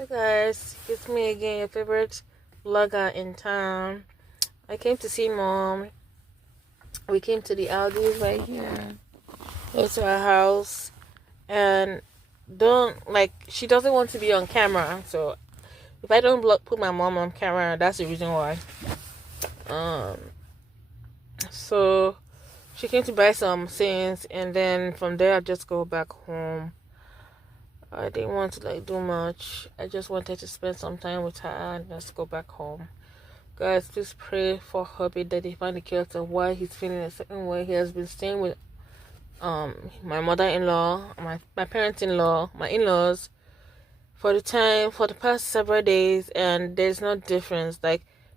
Hey guys, it's me again, your favorite vlogger in town. I came to see mom. We came to the Aldi's right here. It's to our house, and she doesn't want to be on camera. So if I don't put my mom on camera, that's the reason why. Um, so she came to buy some things, and then from there I just go back home. I didn't want to do much. I just wanted to spend some time with her and just go back home. Guys, please pray for hubby that he find the cure to why he's feeling a certain way. He has been staying with my mother-in-law, my parents-in-law, my in-laws for the past several days, and there's no difference.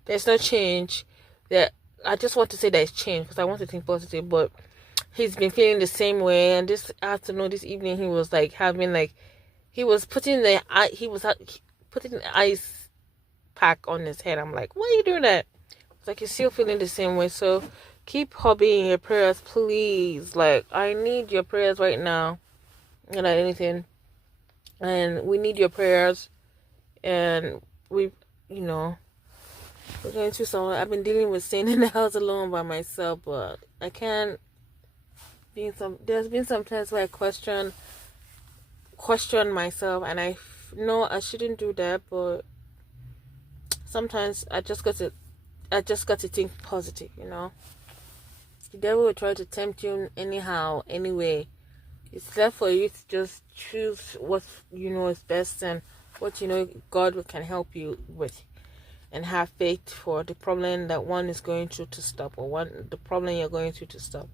There's no change. That I just want to say there's change because I want to think positive, but he's been feeling the same way. And this afternoon, this evening, he was he was putting putting the ice pack on his head. I'm like, why are you doing that? It's like, you're still feeling the same way. So keep hubby in your prayers, please. I need your prayers right now. Not anything. And we need your prayers. And we're going through some. I've been dealing with staying in the house alone by myself, but I can't. There's been some times where I question myself, and I know I shouldn't do that, but sometimes I just got to think positive. The devil will try to tempt you anyhow, anyway. It's left for you to just choose what you know is best and what you know God can help you with, and have faith for the problem that one is going through to stop, or the problem you're going through to stop.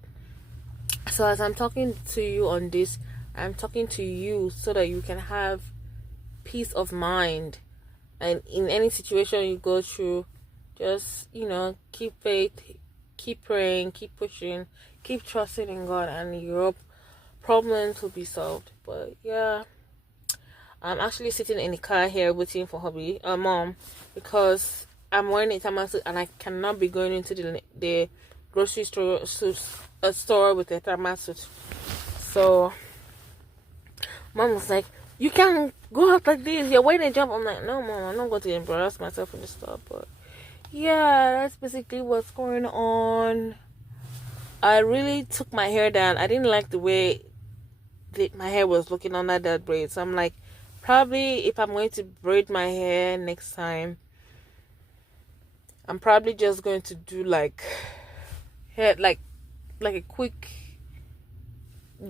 So as I'm talking to you on this, I'm talking to you so that you can have peace of mind. And in any situation you go through, just, keep faith, keep praying, keep pushing, keep trusting in God, and your problems will be solved. But yeah, I'm actually sitting in the car here waiting for mom, because I'm wearing a thermal-suit and I cannot be going into the grocery store with a thermal-suit. So mom was like, you can't go out like this, you're wearing a jump. I'm like, no mom, I'm not going to embarrass myself in the store. But yeah, that's basically what's going on. I really took my hair down. I didn't like the way my hair was looking under that braid. So I'm like, probably if I'm going to braid my hair next time, I'm probably just going to do hair like a quick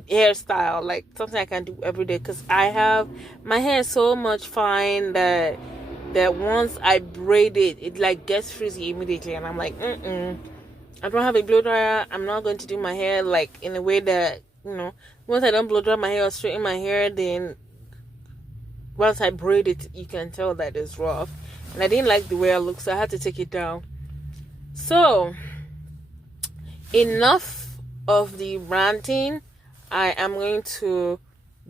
hairstyle, like something I can do every day, because my hair is so much fine that once I braid it, it gets frizzy immediately, and I'm like, I don't have a blow dryer. I'm not going to do my hair in a way that, once I don't blow dry my hair or straighten my hair, then once I braid it, you can tell that it's rough, and I didn't like the way I look, so I had to take it down. So enough of the ranting. I am going to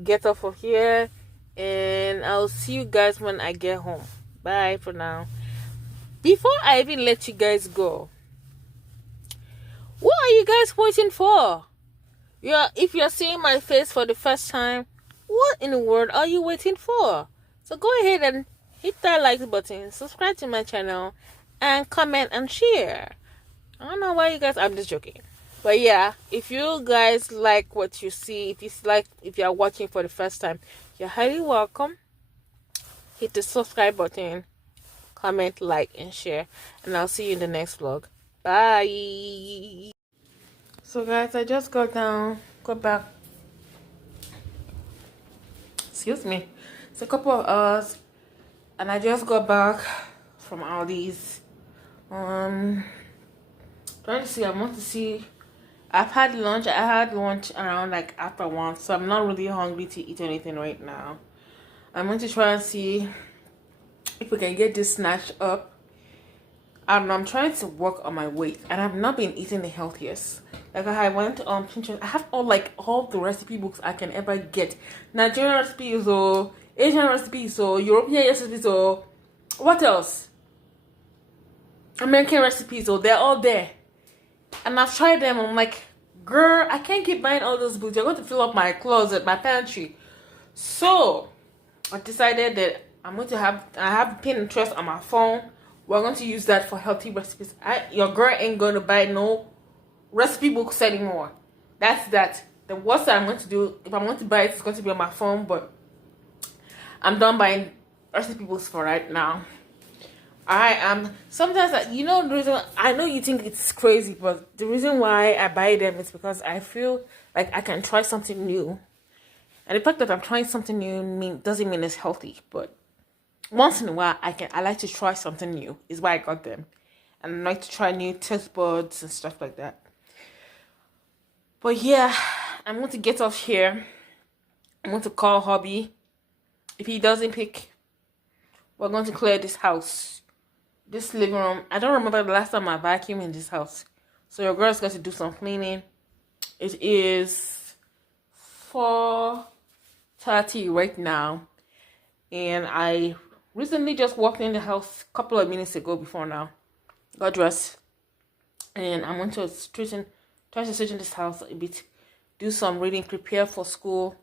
get off of here, and I'll see you guys when I get home. Bye for now. Before I even let you guys go, what are you guys waiting for? If you're seeing my face for the first time, what in the world are you waiting for? So go ahead and hit that like button, subscribe to my channel, and comment and share. I don't know why you guys, I'm just joking. But yeah, if you guys like what you see, if you're watching for the first time, you're highly welcome. Hit the subscribe button, comment, like, and share. And I'll see you in the next vlog. Bye. So guys, I just got back. Excuse me. It's a couple of hours, and I just got back from Aldi's. Trying to see. I want to see. I've had lunch. I had lunch around after 1, so I'm not really hungry to eat anything right now. I'm going to try and see if we can get this snatched up. I'm trying to work on my weight, and I've not been eating the healthiest. I went on Pinterest. I have all the recipe books I can ever get. Nigerian recipes, or Asian recipes, or European recipes, or what else? American recipes, or they're all there. And I've tried them. I'm like, girl, I can't keep buying all those books. You're going to fill up my closet, my pantry. So I decided that I have Pinterest on my phone. We're going to use that for healthy recipes. Your girl ain't going to buy no recipe books anymore. That's that. The worst that I'm going to do, if I'm going to buy it, it's going to be on my phone, but I'm done buying recipe books for right now. I am sometimes, the reason, I know you think it's crazy, but the reason why I buy them is because I feel like I can try something new. And the fact that I'm trying something new doesn't mean it's healthy, but once in a while I like to try something new, is why I got them. And I like to try new taste buds and stuff like that. But yeah, I'm going to get off here. I'm going to call hubby. If he doesn't pick, we're going to clear this house, this living room. I don't remember the last time I vacuumed in this house. So your girl's got to do some cleaning. It is 4:30 right now. And I recently just walked in the house a couple of minutes ago before now. Got dressed. And I'm going to try to straighten this house a bit. Do some reading, prepare for school.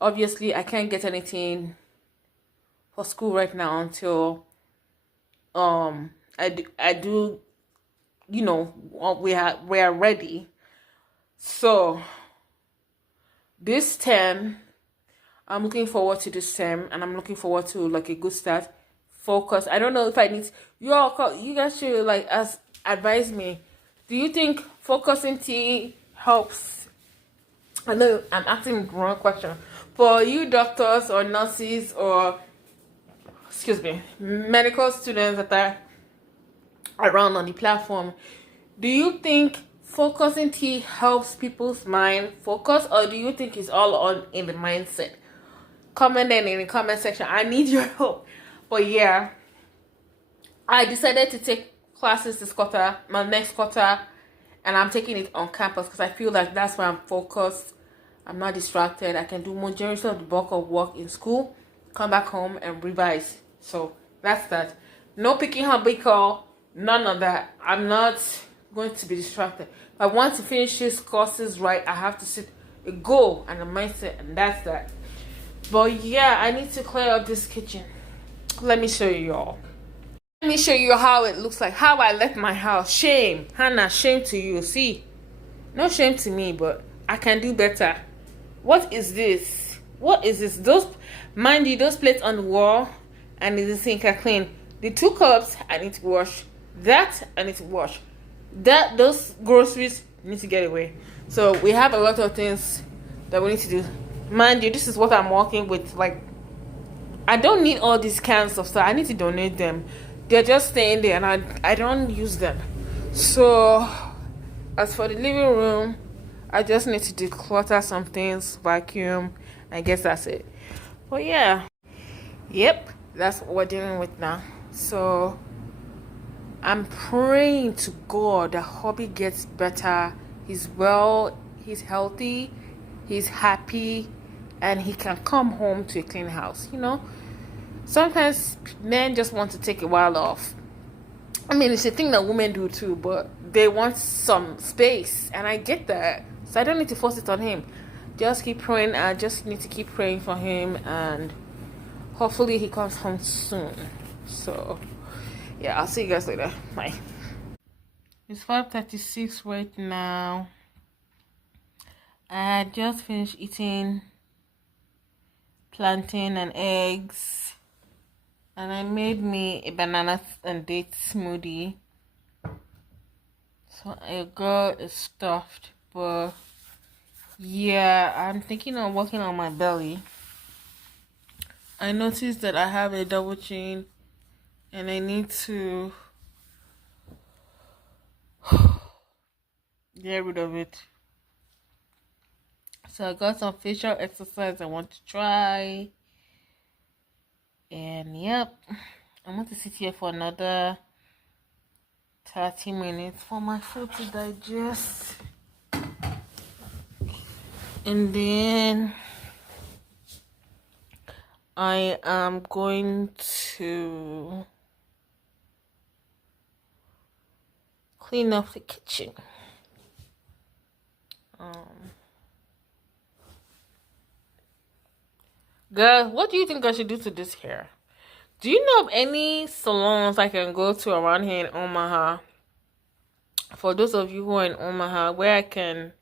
Obviously, I can't get anything for school right now until I do we are ready. So this term, I'm looking forward to this term, and I'm looking forward to like a good start. Focus. I don't know if I need you guys should advise me. Do you think focusing tea helps? I know I'm asking the wrong question. For you doctors or nurses or medical students that are around on the platform, do you think focusing tea helps people's mind focus, or do you think it's all on in the mindset? Comment in the comment section. I need your help. But yeah, I decided to take classes this quarter, my next quarter, and I'm taking it on campus because I feel like that's where I'm focused. I'm not distracted. I can do majority of the bulk of work in school, come back home and revise. So that's that. No picking hobby call, none of that. I'm not going to be distracted. If I want to finish these courses right, I have to set a goal and a mindset, and that's that. But yeah, I need to clear up this kitchen. Let me show you y'all. Let me show you how it looks like, how I left my house. Shame. Hannah, shame to you. See, no shame to me, but I can do better. What is this? What is this? Mind you, those plates on the wall and in the sink are clean. The 2 cups I need to wash. That I need to wash. Those groceries need to get away. So we have a lot of things that we need to do. Mind you, this is what I'm working with. Like, I don't need all these cans of stuff. I need to donate them. They're just staying there, and I don't use them. So as for the living room, I just need to declutter some things, vacuum. I guess that's it. But yeah, yep, that's what we're dealing with now. So I'm praying to God that hubby gets better. He's well, he's healthy, he's happy, and he can come home to a clean house. Sometimes men just want to take a while off. I mean, it's a thing that women do too, but they want some space, and I get that. So I don't need to force it on him. Just keep praying. I just need to keep praying for him, and hopefully he comes home soon. So yeah, I'll see you guys later. Bye. It's 5:36 right now. I just finished eating plantain and eggs, and I made me a banana and date smoothie. So a girl is stuffed, but yeah, I'm thinking of working on my belly. I noticed that I have a double chin, and I need to get rid of it. So I got some facial exercise I want to try. And yep, I'm going to sit here for another 30 minutes for my food to digest. And then I am going to clean up the kitchen. Girl, what do you think I should do to this hair? Do you know of any salons I can go to around here in Omaha? For those of you who are in Omaha, where I can,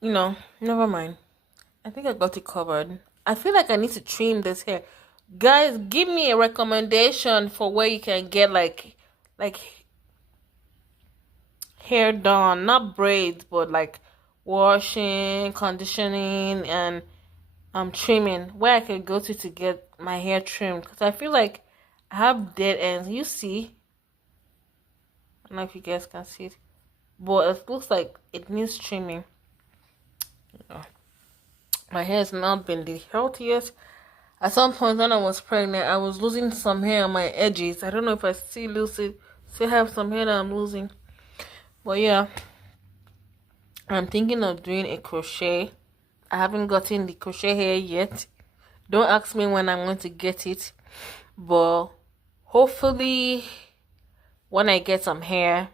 never mind. I think I got it covered. I feel like I need to trim this hair. Guys, give me a recommendation for where you can get like hair done, not braids, but like washing, conditioning, and trimming. Where I can go to get my hair trimmed, because I feel like I have dead ends. You see, I don't know if you guys can see it, but it looks like it needs trimming. My hair has not been the healthiest. At some point when I was pregnant, I was losing some hair on my edges. I don't know if I still have some hair that I'm losing. But yeah, I'm thinking of doing a crochet. I haven't gotten the crochet hair yet. Don't ask me when I'm going to get it. But hopefully when I get some hair,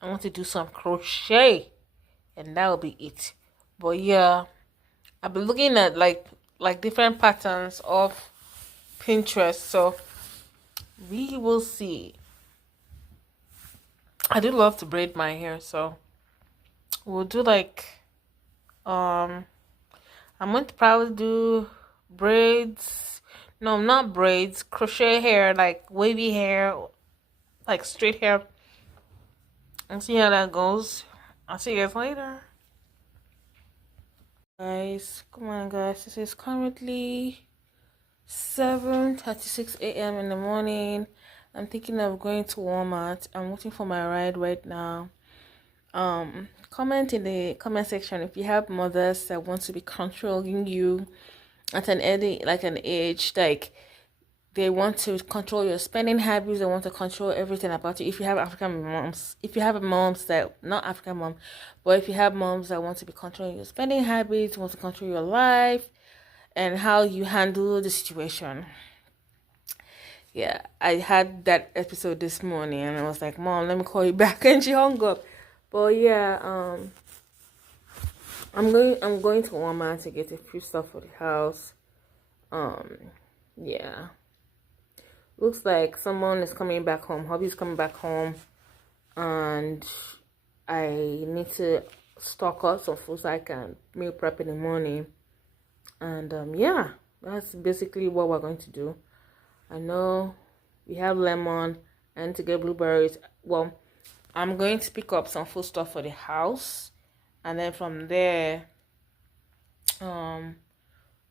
I want to do some crochet. And that will be it. But yeah, I've been looking at like different patterns of Pinterest, so we will see. I do love to braid my hair, so we'll do I'm going to probably do braids. No, not braids, crochet hair, like wavy hair, like straight hair. And see how that goes. I'll see you guys later. Guys, come on guys, this is currently 7:36 a.m. in the morning. I'm thinking of going to Walmart. I'm waiting for my ride right now. Comment in the comment section if you have mothers that want to be controlling you at an age, like they want to control your spending habits, they want to control everything about you. If you have African moms, if you have moms that, not African mom, but if you have moms that want to be controlling your spending habits, want to control your life and how you handle the situation. Yeah, I had that episode this morning and I was like, Mom, let me call you back, and she hung up. But yeah, I'm going to Walmart to get a few stuff for the house. Yeah. Looks like someone is coming back home. Hubby's coming back home, and I need to stock up some food so I can meal prep in the morning. And yeah, that's basically what we're going to do. I know we have lemon. I need to get blueberries. Well, I'm going to pick up some food stuff for the house, and then from there,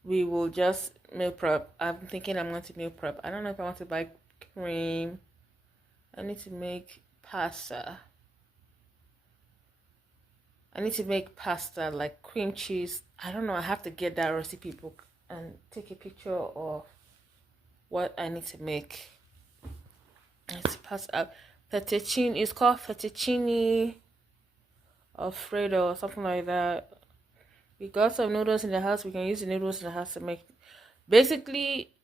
we will just meal prep. I'm thinking I'm going to meal prep. I don't know if I want to buy cream. I need to make pasta. Like cream cheese. I don't know. I have to get that recipe book and take a picture of what I need to make. It's pasta. Fettuccine. It's called fettuccine Alfredo or something like that. We got some noodles in the house. We can use the noodles in the house to make. Basically,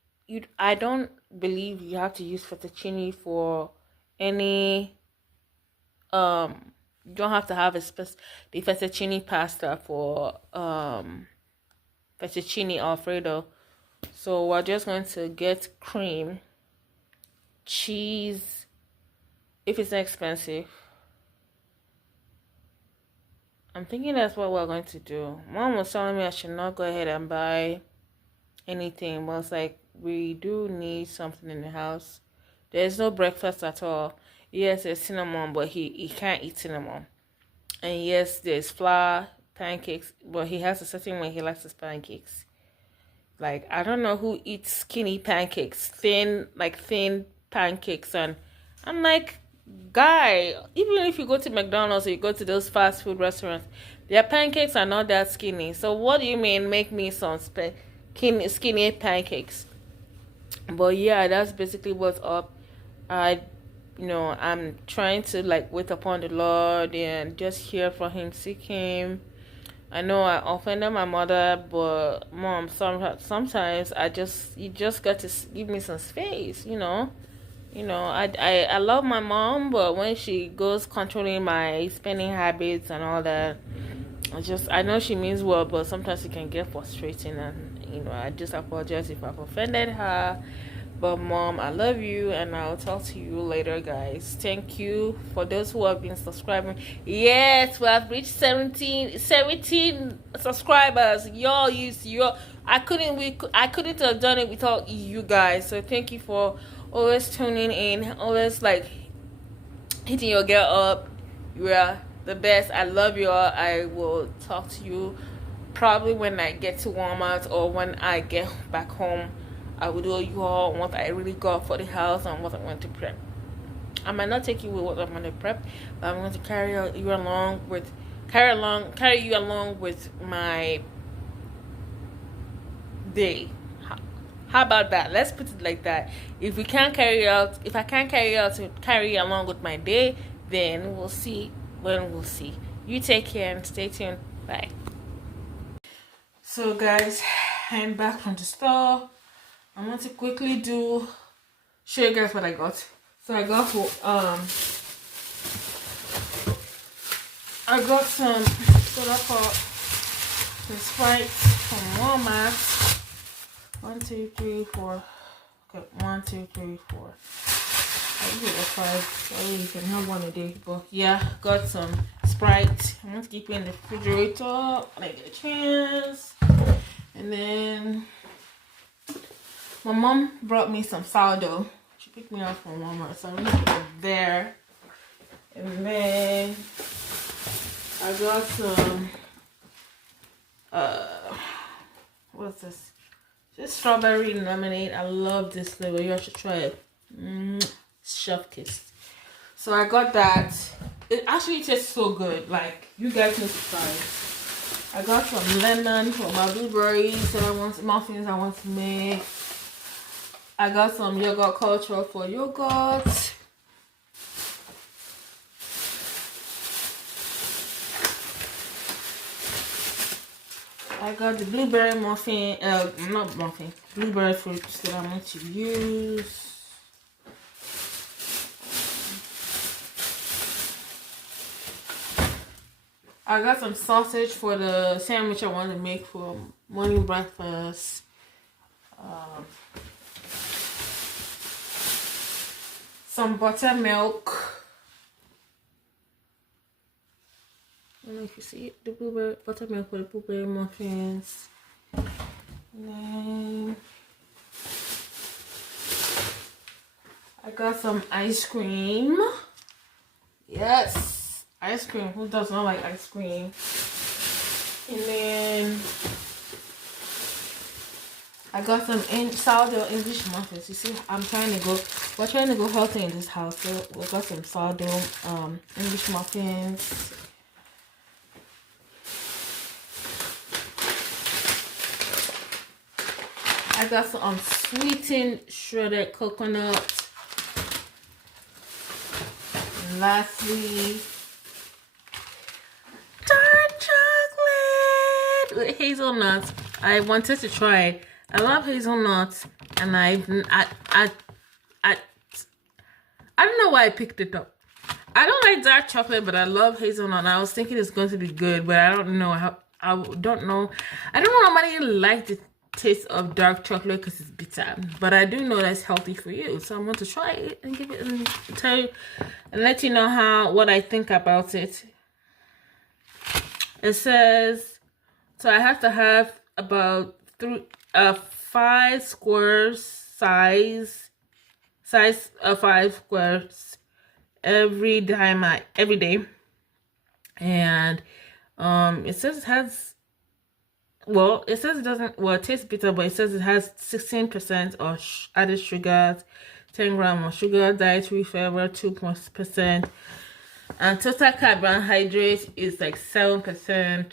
I don't believe you have to use fettuccine for any. You don't have to have the fettuccine pasta for fettuccine Alfredo. So we're just going to get cream, cheese, if it's expensive. I'm thinking that's what we're going to do. Mom was telling me I should not go ahead and buy anything, but it's like, we do need something in the house. There's no breakfast at all. Yes, there's cinnamon, but he can't eat cinnamon. And yes, there's flour, pancakes, but he has a certain way he likes his pancakes. Like, I don't know who eats skinny pancakes, thin pancakes. And I'm like, guy, even if you go to McDonald's or you go to those fast food restaurants, their pancakes are not that skinny. So what do you mean make me some skinny pancakes? But yeah, that's basically what's up. I'm trying to wait upon the Lord and just hear from him, seek him. I know I offended my mother, but Mom, sometimes you just got to give me some space, I love my mom, but when she goes controlling my spending habits and all that, I know she means well, but sometimes it can get frustrating, and You know, I just apologize if I've offended her. But mom, I love you, and I'll talk to you later, guys. Thank you for those who have been subscribing. Yes, we have reached 17 subscribers. Y'all used your I couldn't have done it without you guys. So thank you for always tuning in, always like hitting your girl up. You are the best. I love you all. I will talk to you probably when I get to Walmart or when I get back home. I will do you all what I really got for the house and what I want to prep. I might not take you with what I'm going to prep, but I'm going to carry you along with my day. How about that? Let's put it like that. If I can't carry along with my day, then we'll see when we'll see. You take care and stay tuned. Bye. So guys, I'm back from the store. I want to quickly show you guys what I got. So I got some soda pop, some Sprite from Walmart. 1, 2, 3, 4. Okay, 1, 2, 3, 4. I usually get 5, so you can have one a day. But yeah, got some Sprite. I'm going to keep it in the refrigerator when I get a chance. And then my mom brought me some sourdough. She picked me up from Walmart, so I'm going to put it there. And then I got some, what's this? Just strawberry lemonade. I love this flavor. You guys should try it. Chef kiss. So I got that. It actually tastes so good. Like, you guys need to try it. I got some lemon for my blueberries muffins I want to make. I got some yogurt culture for yogurt. I got the blueberry muffin, blueberry fruits that I want to use. I got some sausage for the sandwich I want to make for morning breakfast. Some buttermilk. I don't know if you see it. The buttermilk for the blueberry muffins. And then I got some ice cream. Yes, ice cream. Who does not like ice cream? And then I got some sourdough English muffins. You see, we're trying to go healthy in this house. So we got some sourdough English muffins. I got some sweetened shredded coconut. And lastly, dark chocolate with hazelnuts. I wanted to try it. I love hazelnuts, and I don't know why I picked it up. I don't like dark chocolate, but I love hazelnut. I was thinking it's going to be good, but I don't know how. I don't know how many like the taste of dark chocolate because it's bitter, but I do know that's healthy for you. So I'm going to try it and give it and tell you and let you know what I think about it. It says so I have to have about 5 squares size of 5 squares every day, and it says it has. Well, it says it doesn't. Well, it tastes bitter, but it says it has 16% of added sugars, 10 grams of sugar, dietary fiber 2%, and total carbohydrate is like 7%.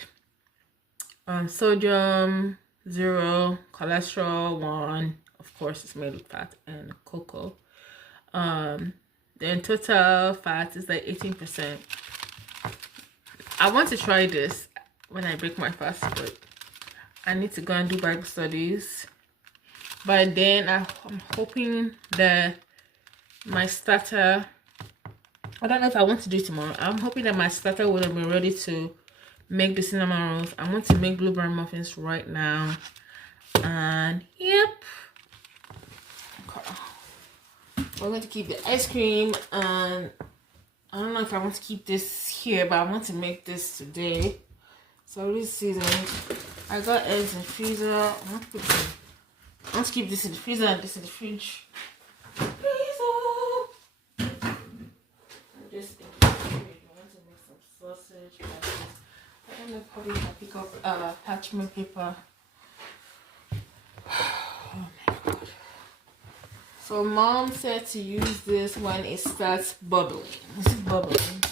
Sodium 0, cholesterol 1. Of course, it's made with fat and cocoa. Then total fat is like 18%. I want to try this when I break my fast, but I need to go and do Bible studies. But then I'm hoping that my starter, I don't know if I want to do it tomorrow. I'm hoping that my starter would have been ready to make the cinnamon rolls. I want to make blueberry muffins right now. And yep. Okay. We're going to keep the ice cream, and I don't know if I want to keep this here, but I want to make this today. So this season, I got eggs in the freezer. I want to keep this in the freezer and this in the fridge. I'm just in the fridge. I want to make some sausage. I don't know, probably if I pick up parchment paper. Oh my god. So mom said to use this when it starts bubbling. This is bubbling.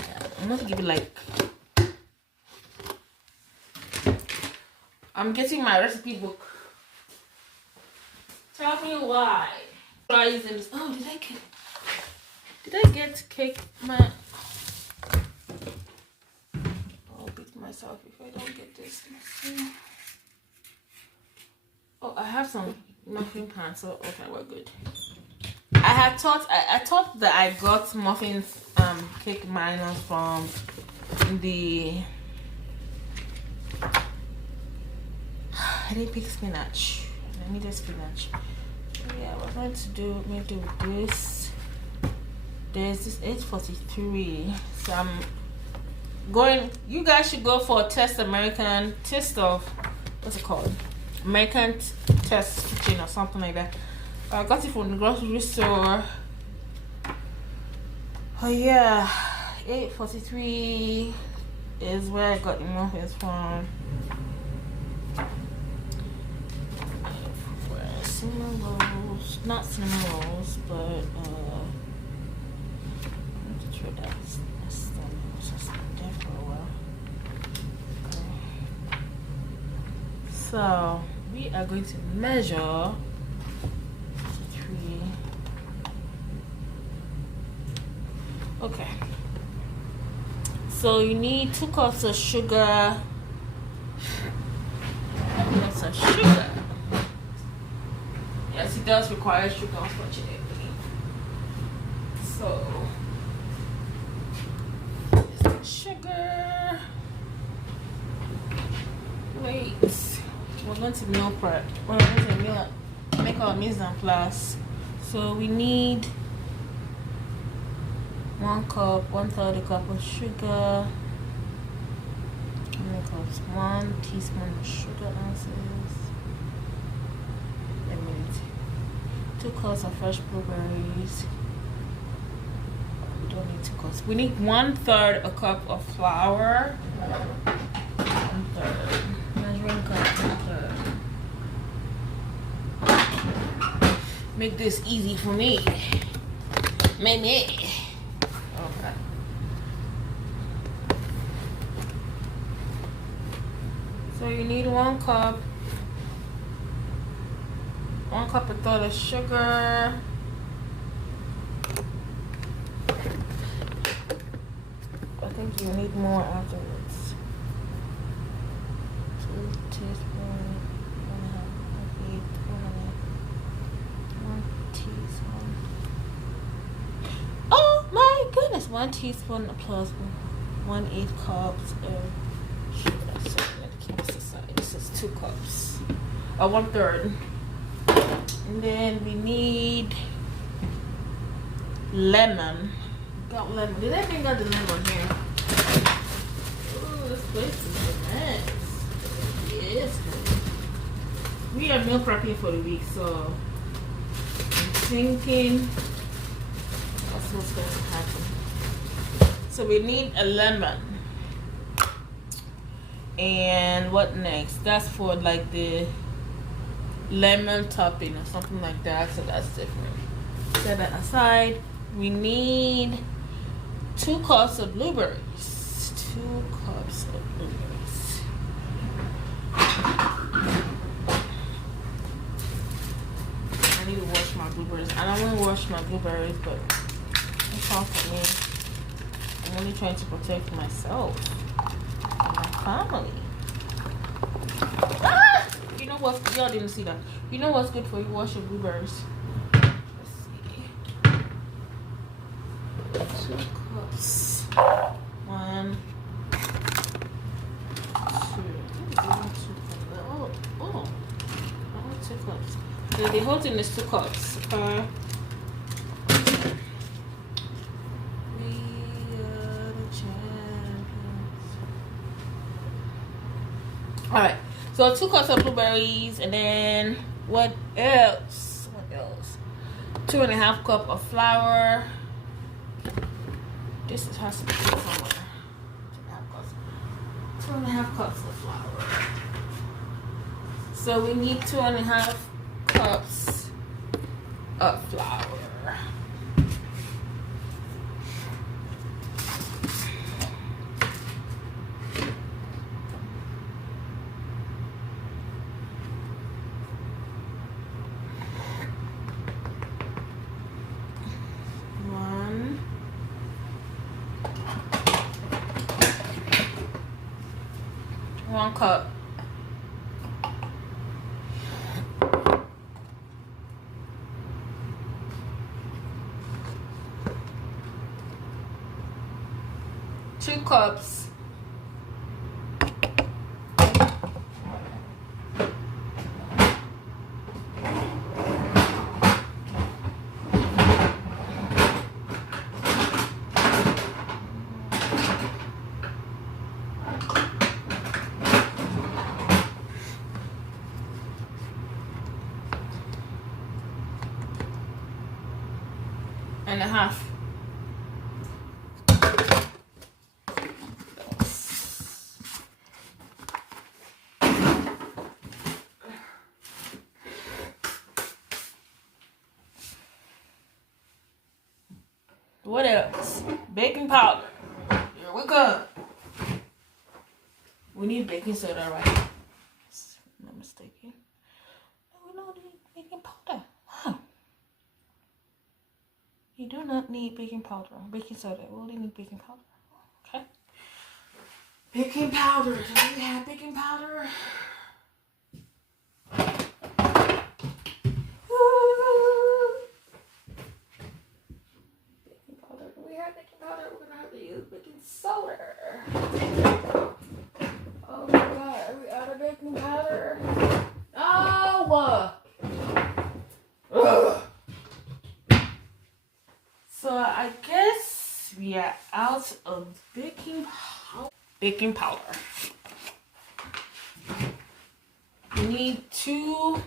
Yeah, I'm going to give it like... I'm getting my recipe book. Tell me why. Oh, did I get cake? I'll beat myself if I don't get this. Let's see. Oh, I have some muffin pans, so okay, we're good. I thought that I got muffin cake miners from the... I didn't pick spinach. I needed spinach. Yeah, we're going to do this. There's this 843. So I'm going. You guys should go for a test of what's it called? American Test Kitchen or something like that. I got it from the grocery store. Oh yeah, 843 is where I got the muffins from. Cinnamon rolls, not cinnamon rolls, but I have to try that. That's there for a while. Okay. So we are going to measure 3. Okay. So you need 2 cups of sugar. Lots of sugar. Yes, it does require sugar, unfortunately. So, there's the sugar. Wait, we're going to meal prep. We're going to make our mise en place. So we need 1 cup, 1/3 cup of sugar. How many cups? 1 teaspoon of sugar ounces. 2 cups of fresh blueberries. We don't need 2 cups. We need 1/3 a cup of flour. 1/3. Measuring cup. 1/3. Make this easy for me. Maybe. Okay. So you need 1 cup. 1 cup of thought of sugar. I think you need more afterwards. 2 teaspoons. 1 teaspoon. Oh my goodness! 1 teaspoon plus 1/8 cups of sugar. So I'm gonna keep this aside. This is 2 cups. 1/3. And then we need lemon. Got lemon. Did I think I got the lemon here? Oh, this place is a mess. Yes. We are meal prepping for the week, so I'm thinking that's what's going to happen. So we need a lemon. And what next? That's for like the lemon topping or something like that, so that's different. Set that aside. We need 2 cups of blueberries. 2 cups of blueberries. I need to wash my blueberries. I don't want to wash my blueberries, but it's all for me. I'm only trying to protect myself and my family. You know what? Y'all didn't see that. You know what's good for you? Wash your blueberries. Let's see. 2 cups. 1, 2. cups. So the whole thing is 2 cups. Okay. We are the champions. Alright. So 2 cups of blueberries, and then what else? What else? 2.5 cups of flour. This has to be somewhere. 2.5 cups of flour. So we need 2.5 cups of flour. One cup. Two cups. And a half. What else? Baking powder. Here we go. We need baking soda, right? If I'm not mistaken. We don't need baking powder. Wow. You do not need baking powder. Baking soda. We only need baking powder. Okay. Baking powder. Do we have baking powder? Baking powder. Do we have baking powder? We're gonna have to use baking soda. Oh my god, are we out of baking powder? Oh! Ugh. So I guess we are out of baking powder. Baking powder. We need 2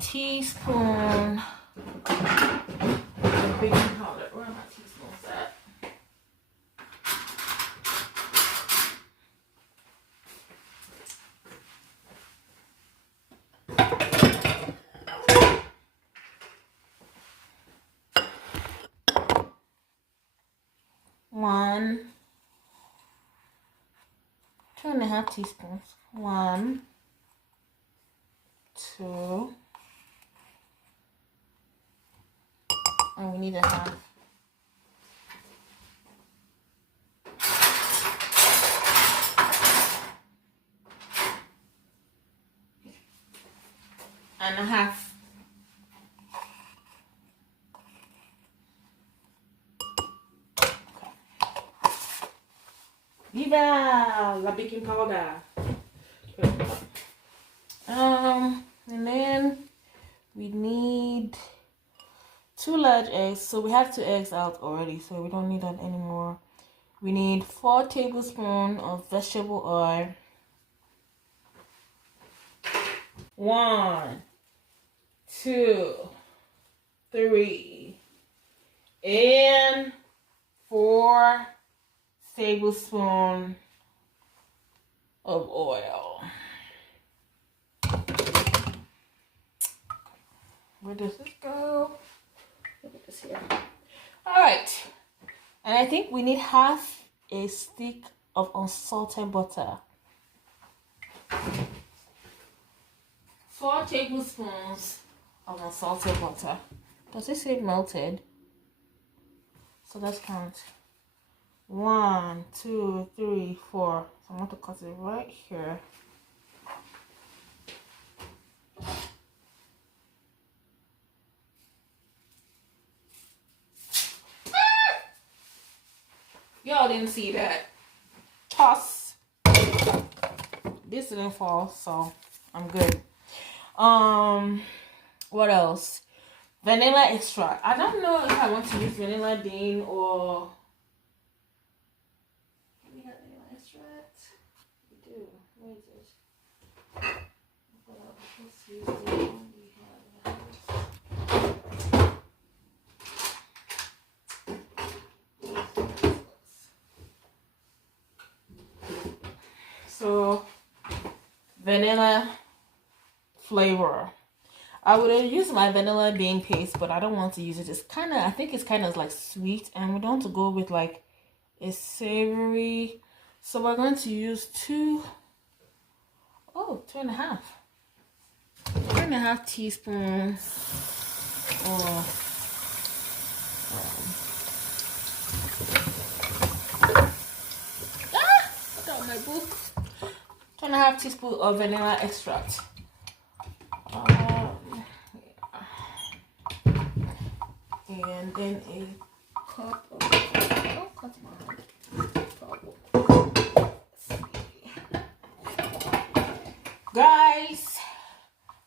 teaspoons of baking powder. Where are my teaspoons at? One, 2.5 teaspoons. 1, 2, and we need a half. And a half. Viva la baking powder. And then we need 2 large eggs. So we have 2 eggs out already, so we don't need that anymore. We need 4 tablespoons of vegetable oil. 1, 2, 3, and 4 tablespoons of oil. Where does this go? Look at this here. All right, and I think we need half a stick of unsalted butter. 4 tablespoons of unsalted butter. Does it say melted? So let's count. 1, 2, 3, 4. So I'm going to cut it right here. Y'all didn't see that. Toss. This didn't fall, so I'm good. What else? Vanilla extract. I don't know if I want to use vanilla bean or we have vanilla extract. We do. Where is it? Well, let's use the one we have. So vanilla flavor. I would use my vanilla bean paste, but I don't want to use it. It's kind of, I think it's kind of like sweet, and we don't want to go with like a savory. So we're going to use 2.5 teaspoons of I got my book. 2.5 teaspoons of vanilla extract. And then a cup of guys,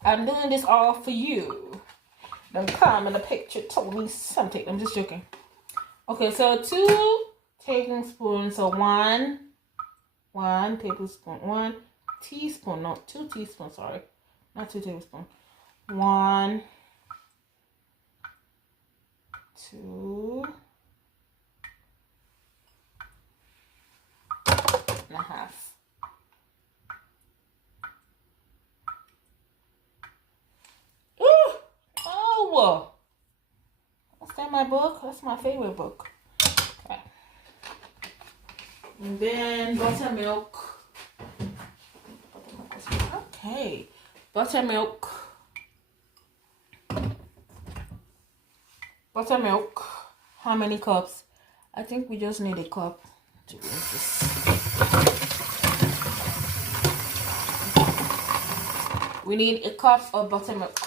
I'm doing this all for you. The comment in the picture told me something. I'm just joking. Okay, so 2 tablespoons, so one tablespoon, 1 teaspoon, no, 2 teaspoons, sorry, not 2 tablespoons, 1, 2.5. Ooh! Oh! Is that my book? That's my favorite book. Okay. And then buttermilk. Okay. Buttermilk. Buttermilk. How many cups? I think we just need a cup to use this. We need a cup of buttermilk.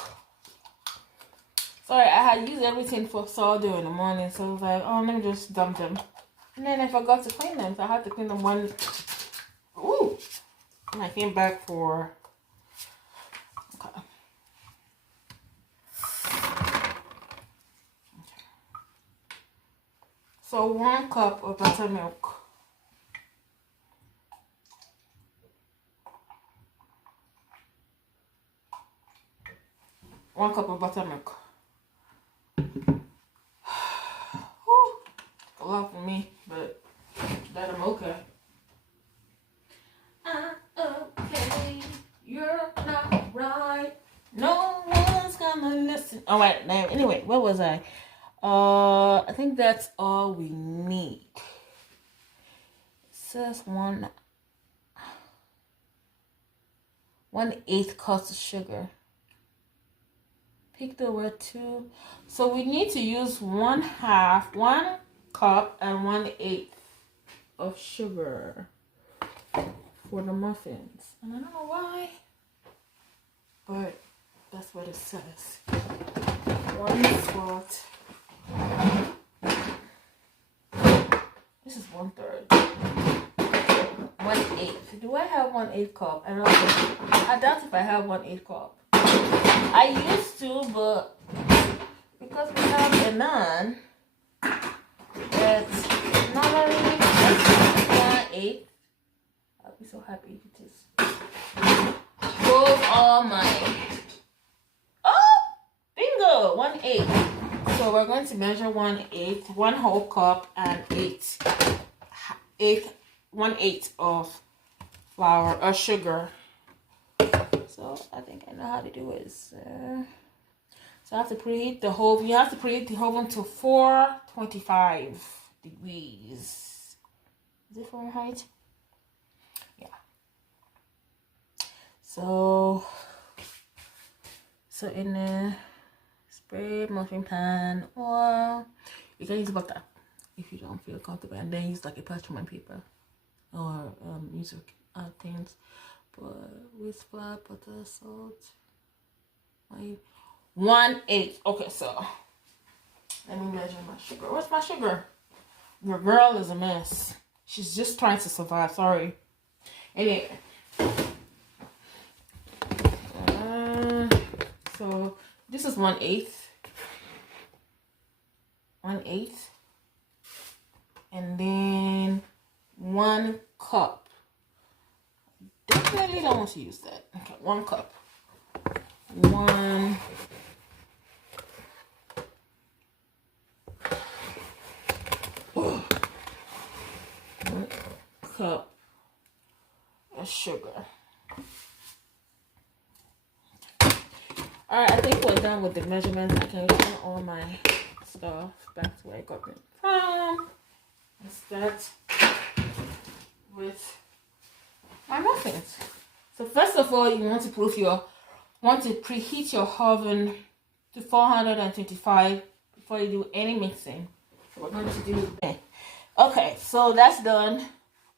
Sorry, I had used everything for sourdough in the morning, so I was like, oh, let me just dump them. And then I forgot to clean them, so I had to clean them one. Ooh! And I came back for. Okay. So 1 cup of buttermilk. One cup of buttermilk. A lot for me, but that I'm okay. I'm okay. You're not right. No one's gonna listen. All right, now anyway, where was I? I think that's all we need. It says 1/8 cups of sugar. Pick the word 2. So we need to use 1 cup and 1/8 of sugar for the muffins. And I don't know why, but that's what it says. 1 salt. This is 1/3. 1/8. Do I have 1/8 cup? I don't know. I doubt if I have 1/8 cup. I used to, but because we have a naan, that's normally 1/8. I'll be so happy if it is. Those are mine. Oh, bingo! 1/8. So we're going to measure 1/8, 1 whole cup, and 1/8 of flour or sugar. So I think I know how to do it. So I have to preheat the oven. You have to preheat the oven to 425 degrees. Is it Fahrenheit? Yeah. So in the spray muffin pan, or you can use butter if you don't feel comfortable, and then use like a parchment paper or use things. But with flour, butter, salt, 1/8. Okay, so let me measure my sugar. Where's my sugar? Your girl is a mess. She's just trying to survive. Sorry. Anyway. So this is 1/8. 1/8. And then 1 cup. Definitely don't want to use that. Okay, 1 cup. 1 cup of sugar. Alright, I think we're done with the measurements. I can return all my stuff back to where I got them from. And start with my muffins. So first of all, you want to preheat your oven to 425 before you do any mixing. So we're going to do that. Okay, so that's done.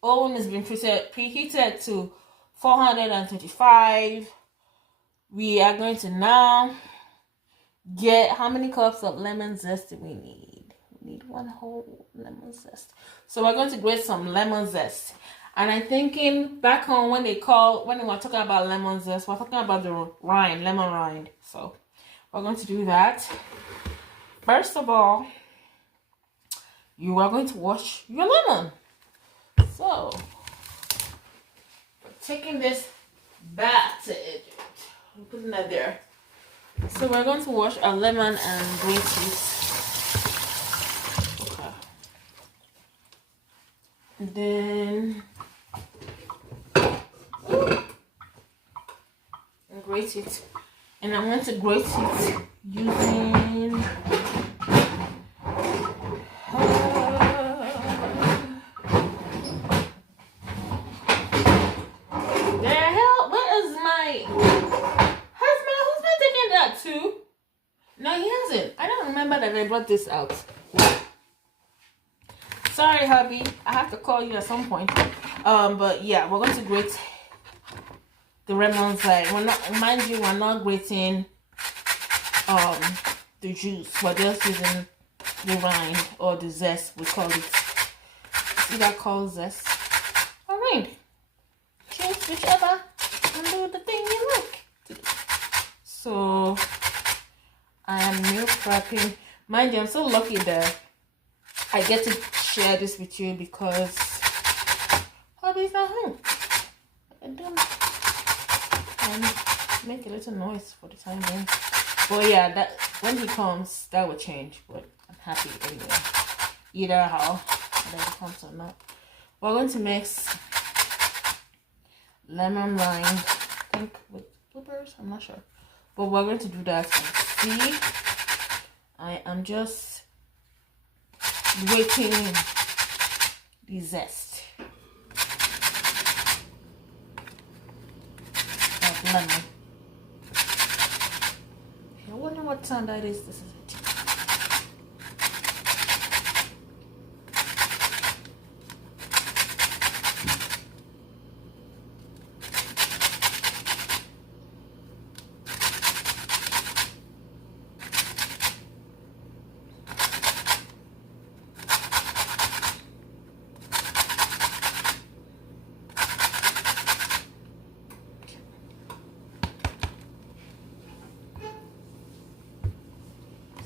Oven has been preheated to 425. We are going to now get, how many cups of lemon zest do we need? We need 1 whole lemon zest. So we're going to grate some lemon zest. And I'm thinking back home when they were talking about lemon zest, we're talking about the rind, lemon rind. So we're going to do that. First of all, you are going to wash your lemon. So we're taking this back to Egypt. I'm putting that there. So we're going to wash our lemon and grate it. Okay. And then grate it. And I'm going to grate it using that I brought this out. Sorry, hubby. I have to call you at some point. But yeah, we're going to grate the lemon side. We're not grating the juice. We're just using the rind or the zest. We call it. See that called zest? Or rind. Choose whichever and do the thing you like. So I am meal prepping. Mind you, I'm so lucky that I get to share this with you because hubby's not home. I don't make a little noise for the time being. But yeah, that when he comes, that will change. But I'm happy anyway. Either how whether he comes or not. We're going to mix lemon rind, I think with blueberries. I'm not sure, but we're going to do that. And see, I am just waiting the zest of lemon. I wonder what time that is. This is it.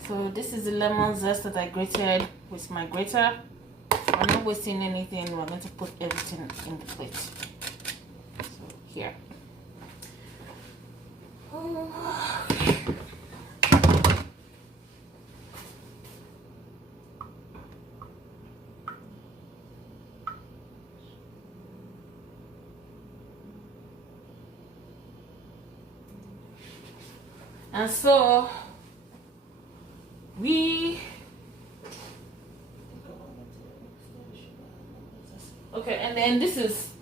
So this is the lemon zest that I grated with my grater. I'm not wasting anything. We're going to put everything in the plate. So here. And so okay, and then this is,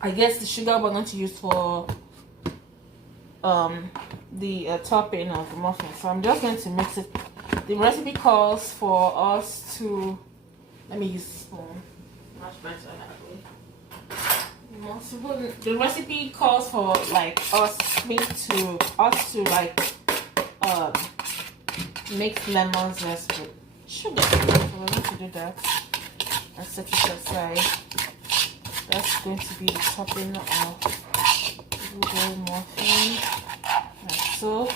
I guess, the sugar we're going to use for the topping of the muffin. So I'm just going to mix it. The recipe calls for us to, let me use a spoon, much better actually. The recipe calls for like us to like mix lemon zest with sugar. So we're going to do that and set it aside. That's going to be the topping of the blueberry muffin. Let's so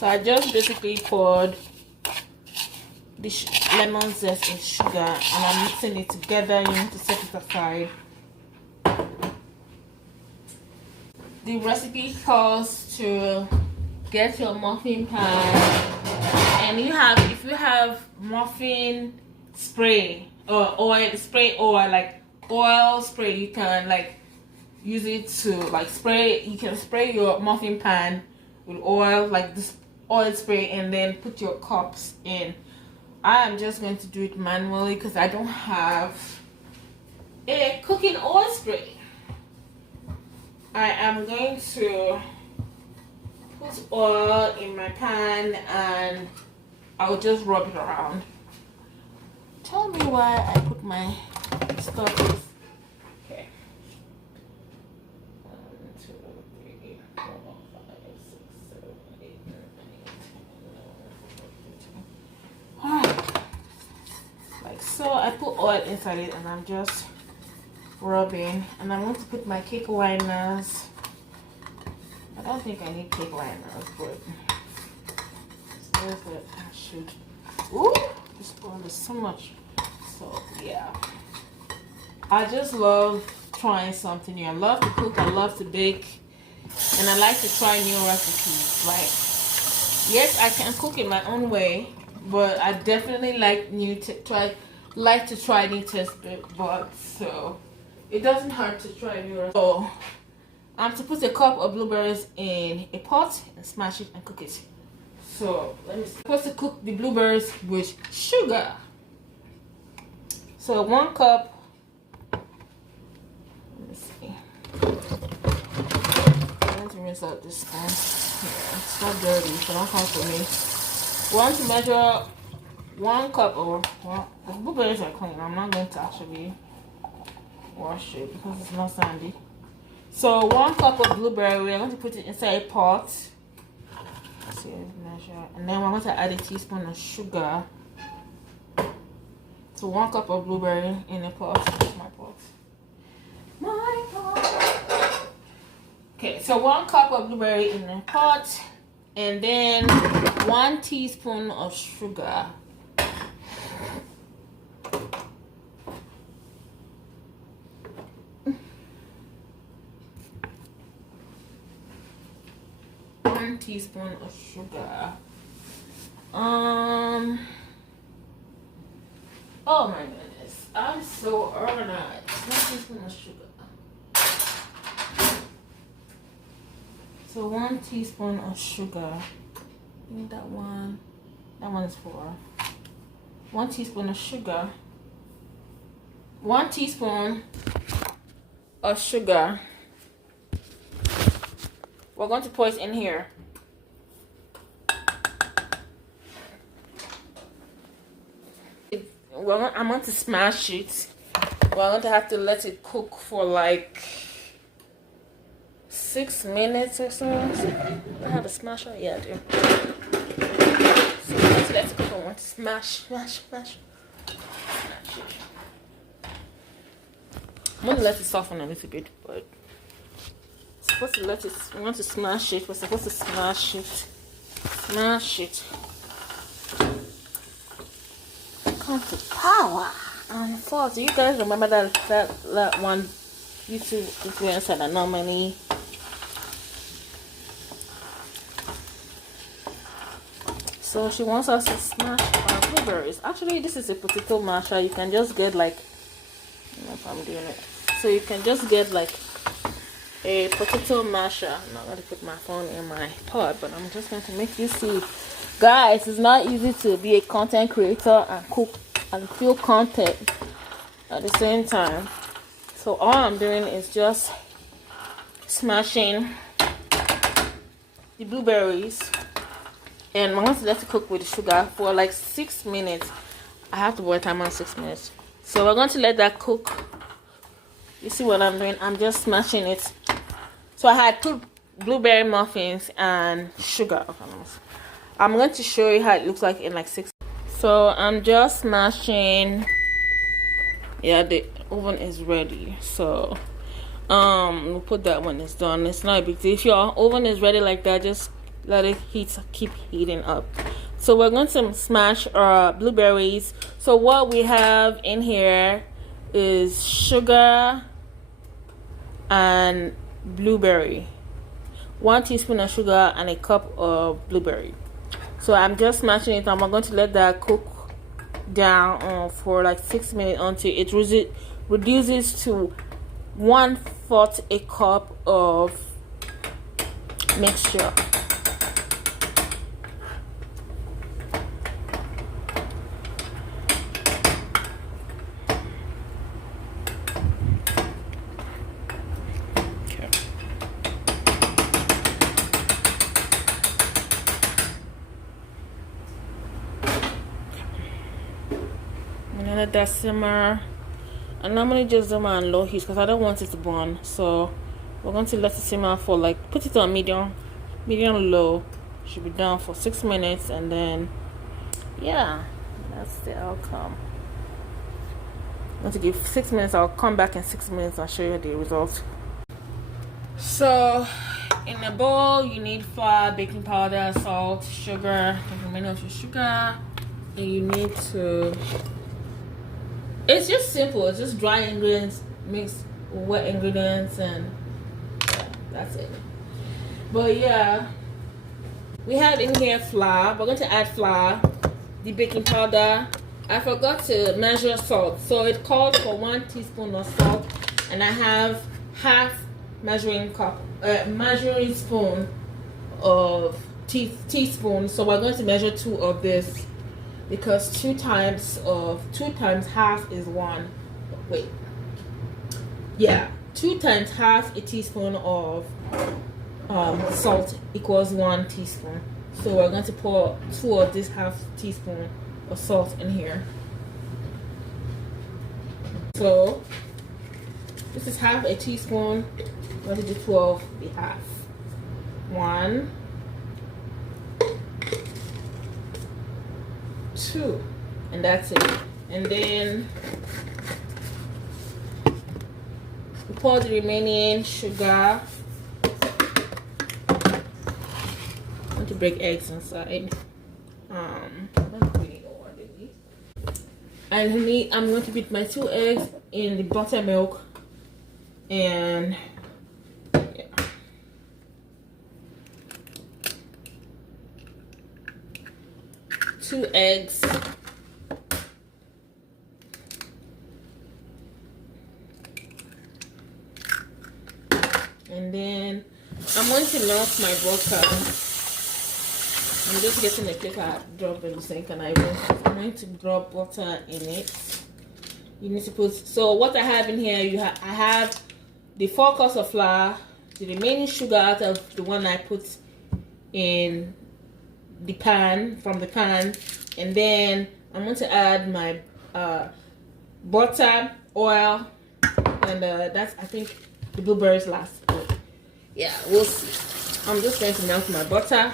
I just basically poured the lemon zest and sugar, and I'm mixing it together. You need to set it aside. The recipe calls to get your muffin pan, and if you have muffin spray or oil spray, or like oil spray, you can like use it to like spray. You can spray your muffin pan with oil, like this oil spray, and then put your cups in. I am just going to do it manually because I don't have a cooking oil spray. I am going to put oil in my pan and I'll just rub it around. Tell me why I put my stuff in. Okay. 1, 2, 3, 4, 5, 6, 7, 8, 9, 10, 11, 12, 13. Alright. Like so, I put oil inside it and I'm just rubbing, and I'm going to put my cake liners. I don't think I need cake liners, but there's that I should. Ooh, this oil is so much. So yeah, I just love trying something new. I love to cook, I love to bake, and I like to try new recipes. Like, yes, I can cook in my own way, but I definitely like to try new taste buds. So it doesn't hurt to try new recipes. So I'm to put a cup of blueberries in a pot and smash it and cook it. So let me see. I'm supposed to cook the blueberries with sugar. So 1 cup. Let me see. I want to rinse out this spoon. Yeah, it's not dirty, so don't come for me. I want to measure 1 cup of, well, the blueberries are clean. I'm not going to actually wash it because it's not sandy. So 1 cup of blueberry, we're going to put it inside a pot. Let's see, measure. And then we're going to add a teaspoon of sugar. So 1 cup of blueberry in a pot. That's my pot. My pot. Okay, so 1 cup of blueberry in a pot, and then 1 teaspoon of sugar. Teaspoon of sugar. Oh my goodness, I'm so organized. 1 teaspoon of sugar. So 1 teaspoon of sugar. I think that one is for 1 teaspoon of sugar. 1 teaspoon of sugar. We're going to pour it in here. I'm going to smash it. We're going to have to let it cook for like 6 minutes or so. I have a smasher? Yeah, I do. So we're going to let it cook. I want to smash. I'm going to let it soften a little bit, but supposed to let it, we want to smash it. We're supposed to smash it. Come to power and fall. Do you guys remember that one YouTube influencer that normally so she wants us to smash our blueberries. Actually, this is a potato masher. You can just get like, I don't know if I'm doing it. So you can just get like a potato masher. I'm not going to put my phone in my pot, but I'm just going to make you see. Guys, it's not easy to be a content creator and cook and feel content at the same time. So all I'm doing is just smashing the blueberries, and I'm going to let it cook with the sugar for like 6 minutes. I have to boil time on 6 minutes. So we're going to let that cook. You see what I'm doing? I'm just smashing it. So I had put blueberry muffins and sugar. I'm going to show you how it looks like in like 6. So I'm just smashing. Yeah, the oven is ready. So we'll put that when it's done. It's not a big deal. If your oven is ready like that, just let it keep heating up. So we're going to smash our blueberries. So what we have in here is sugar and blueberry. 1 teaspoon of sugar and a cup of blueberry. So I'm just smashing it. I'm going to let that cook down for like 6 minutes until it reduces to 1/4 a cup of mixture. Let that simmer. I normally just do my on low heat because I don't want it to burn. So we're going to let it simmer for like, put it on medium low. Should be done for 6 minutes, and then yeah, that's the outcome. I'm going to give 6 minutes. I'll come back in 6 minutes and show you the result. So in a bowl you need flour, baking powder, salt, sugar, remainder of your sugar, and you need to, it's just simple. It's just dry ingredients mixed with wet ingredients, and yeah, that's it. But yeah, we have in here flour. We're going to add flour, the baking powder. I forgot to measure salt, so it called for 1 teaspoon of salt, and I have half measuring spoon of teaspoon. So we're going to measure 2 of this, because 2 times half is 1. Wait, yeah, 2 times half a teaspoon of salt equals 1 teaspoon. So we're going to pour 2 of this half teaspoon of salt in here. So this is half a teaspoon. We're going to do 2 of the half. 1, 2, and that's it. And then we pour the remaining sugar. I want to break eggs inside. I don't really know what it is. And I'm going to beat my 2 eggs in the buttermilk, and yeah. 2 eggs. And then I'm going to melt my butter. I'm just getting a plate I drop in the sink, and I'm going to drop butter in it. You need to put, so what I have in here, I have the 4 cups of flour, the remaining sugar out of the one I put in the pan, from the pan, and then I'm going to add my butter, oil, and that's, I think, the blueberries last. But yeah, we'll see. I'm just going to melt my butter.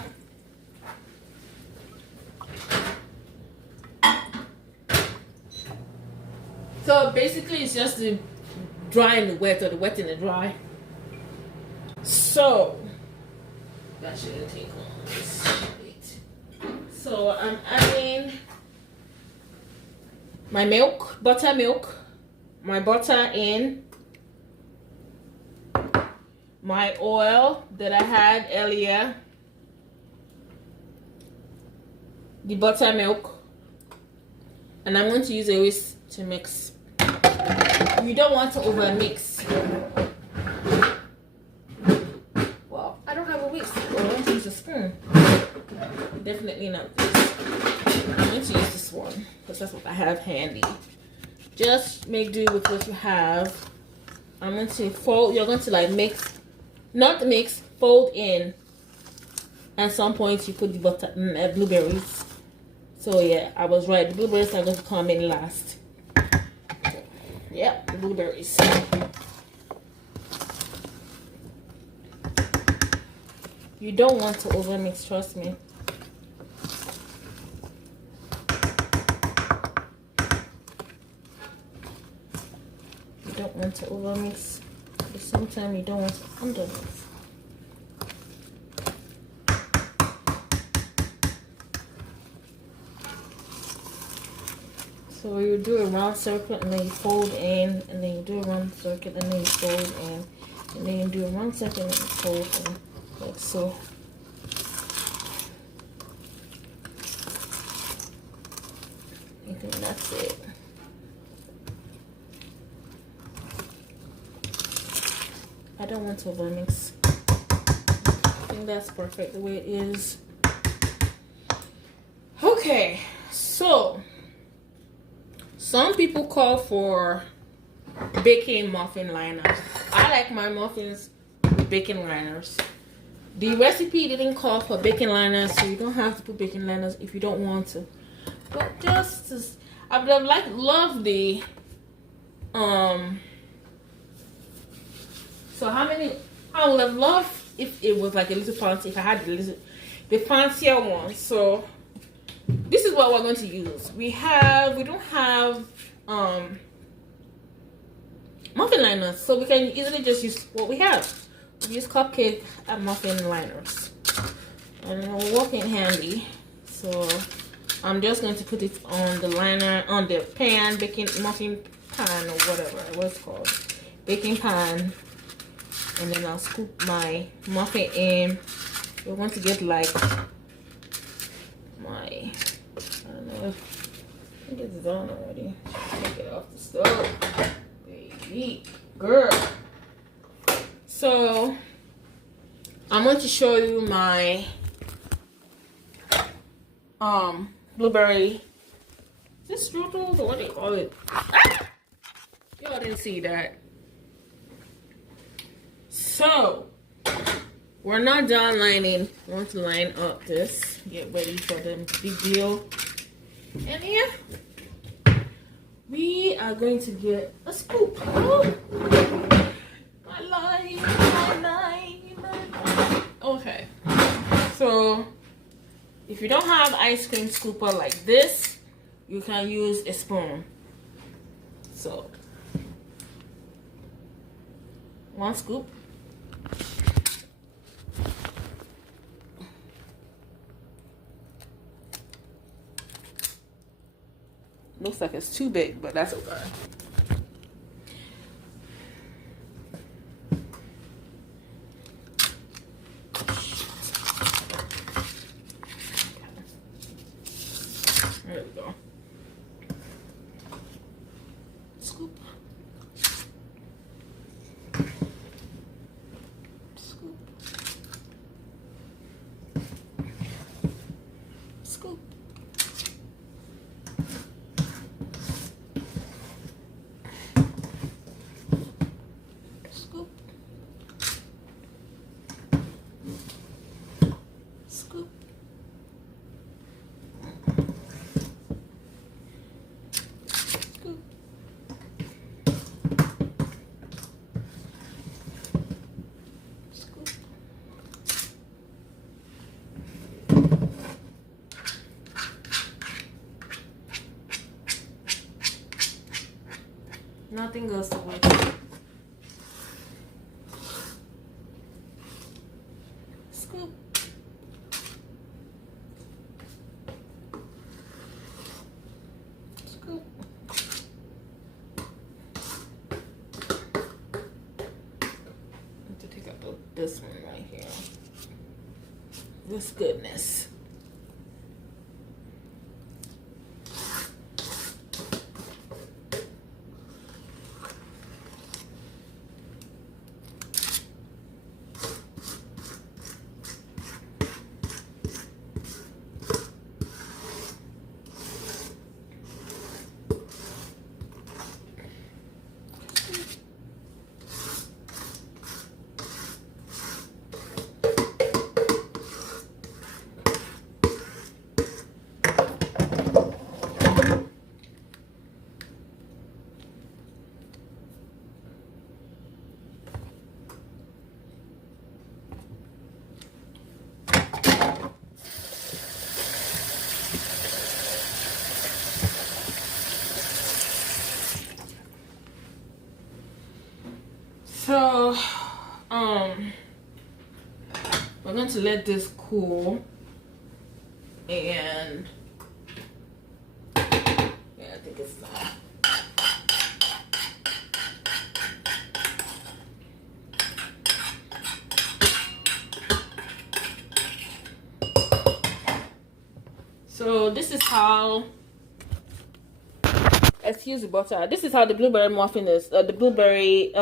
So basically it's just the dry in the wet, or the wet in the dry. So that shouldn't take long. So I'm adding my milk, buttermilk, my butter in, my oil that I had earlier, the buttermilk, and I'm going to use a whisk to mix. You don't want to over mix. Well, I don't have a whisk. I want to use a spoon. Definitely not this. I'm going to use this one because that's what I have handy. Just make do with what you have. I'm going to fold. You're going to like mix, not mix, fold in. At some point you put the blueberries. So yeah, I was right. The blueberries are going to come in last. Yeah, the blueberries. You don't want to over mix, trust me. You don't want to over mix, but sometimes you don't want to under mix. So you do a round circle and then you fold in, and then you do a round circle and then you fold in, and then you do a round circle and then you fold in, like so. I think that's it. I don't want to overmix. I think that's perfect the way it is. Okay, so some people call for baking muffin liners. I like my muffins with baking liners. The recipe didn't call for baking liners, so you don't have to put baking liners if you don't want to. But just as, I would have loved the so I would have loved if it was like a little fancy, if I had the fancier one. So this is what we're going to use. We don't have muffin liners, so we can easily just use what we have. We use cupcake and muffin liners, and it'll work in handy. So I'm just going to put it on the liner, on the pan, baking muffin pan or whatever it was called, baking pan, and then I'll scoop my muffin in. We want to get like my, I don't know if I think it's done already. Take it off the stove, baby girl. So I'm going to show you my blueberry. Is this strudels or what do you call it? Ah! Y'all didn't see that. So we're not done lining. We want to line up this. Get ready for the big deal. And yeah, we are going to get a scoop. Oh, my life. Okay. So if you don't have ice cream scooper like this, you can use a spoon. So one scoop. Looks like it's too big, but that's okay. There we go. Scoop. Scoop. Scoop. Scoop. Scoop. Nothing goes to waste. Scoop. Scoop. I have to take out this one right here. This goodness. So, we're going to let this cool, and yeah, I think it's time. So this is how, excuse the butter, this is how the blueberry muffin is, the blueberry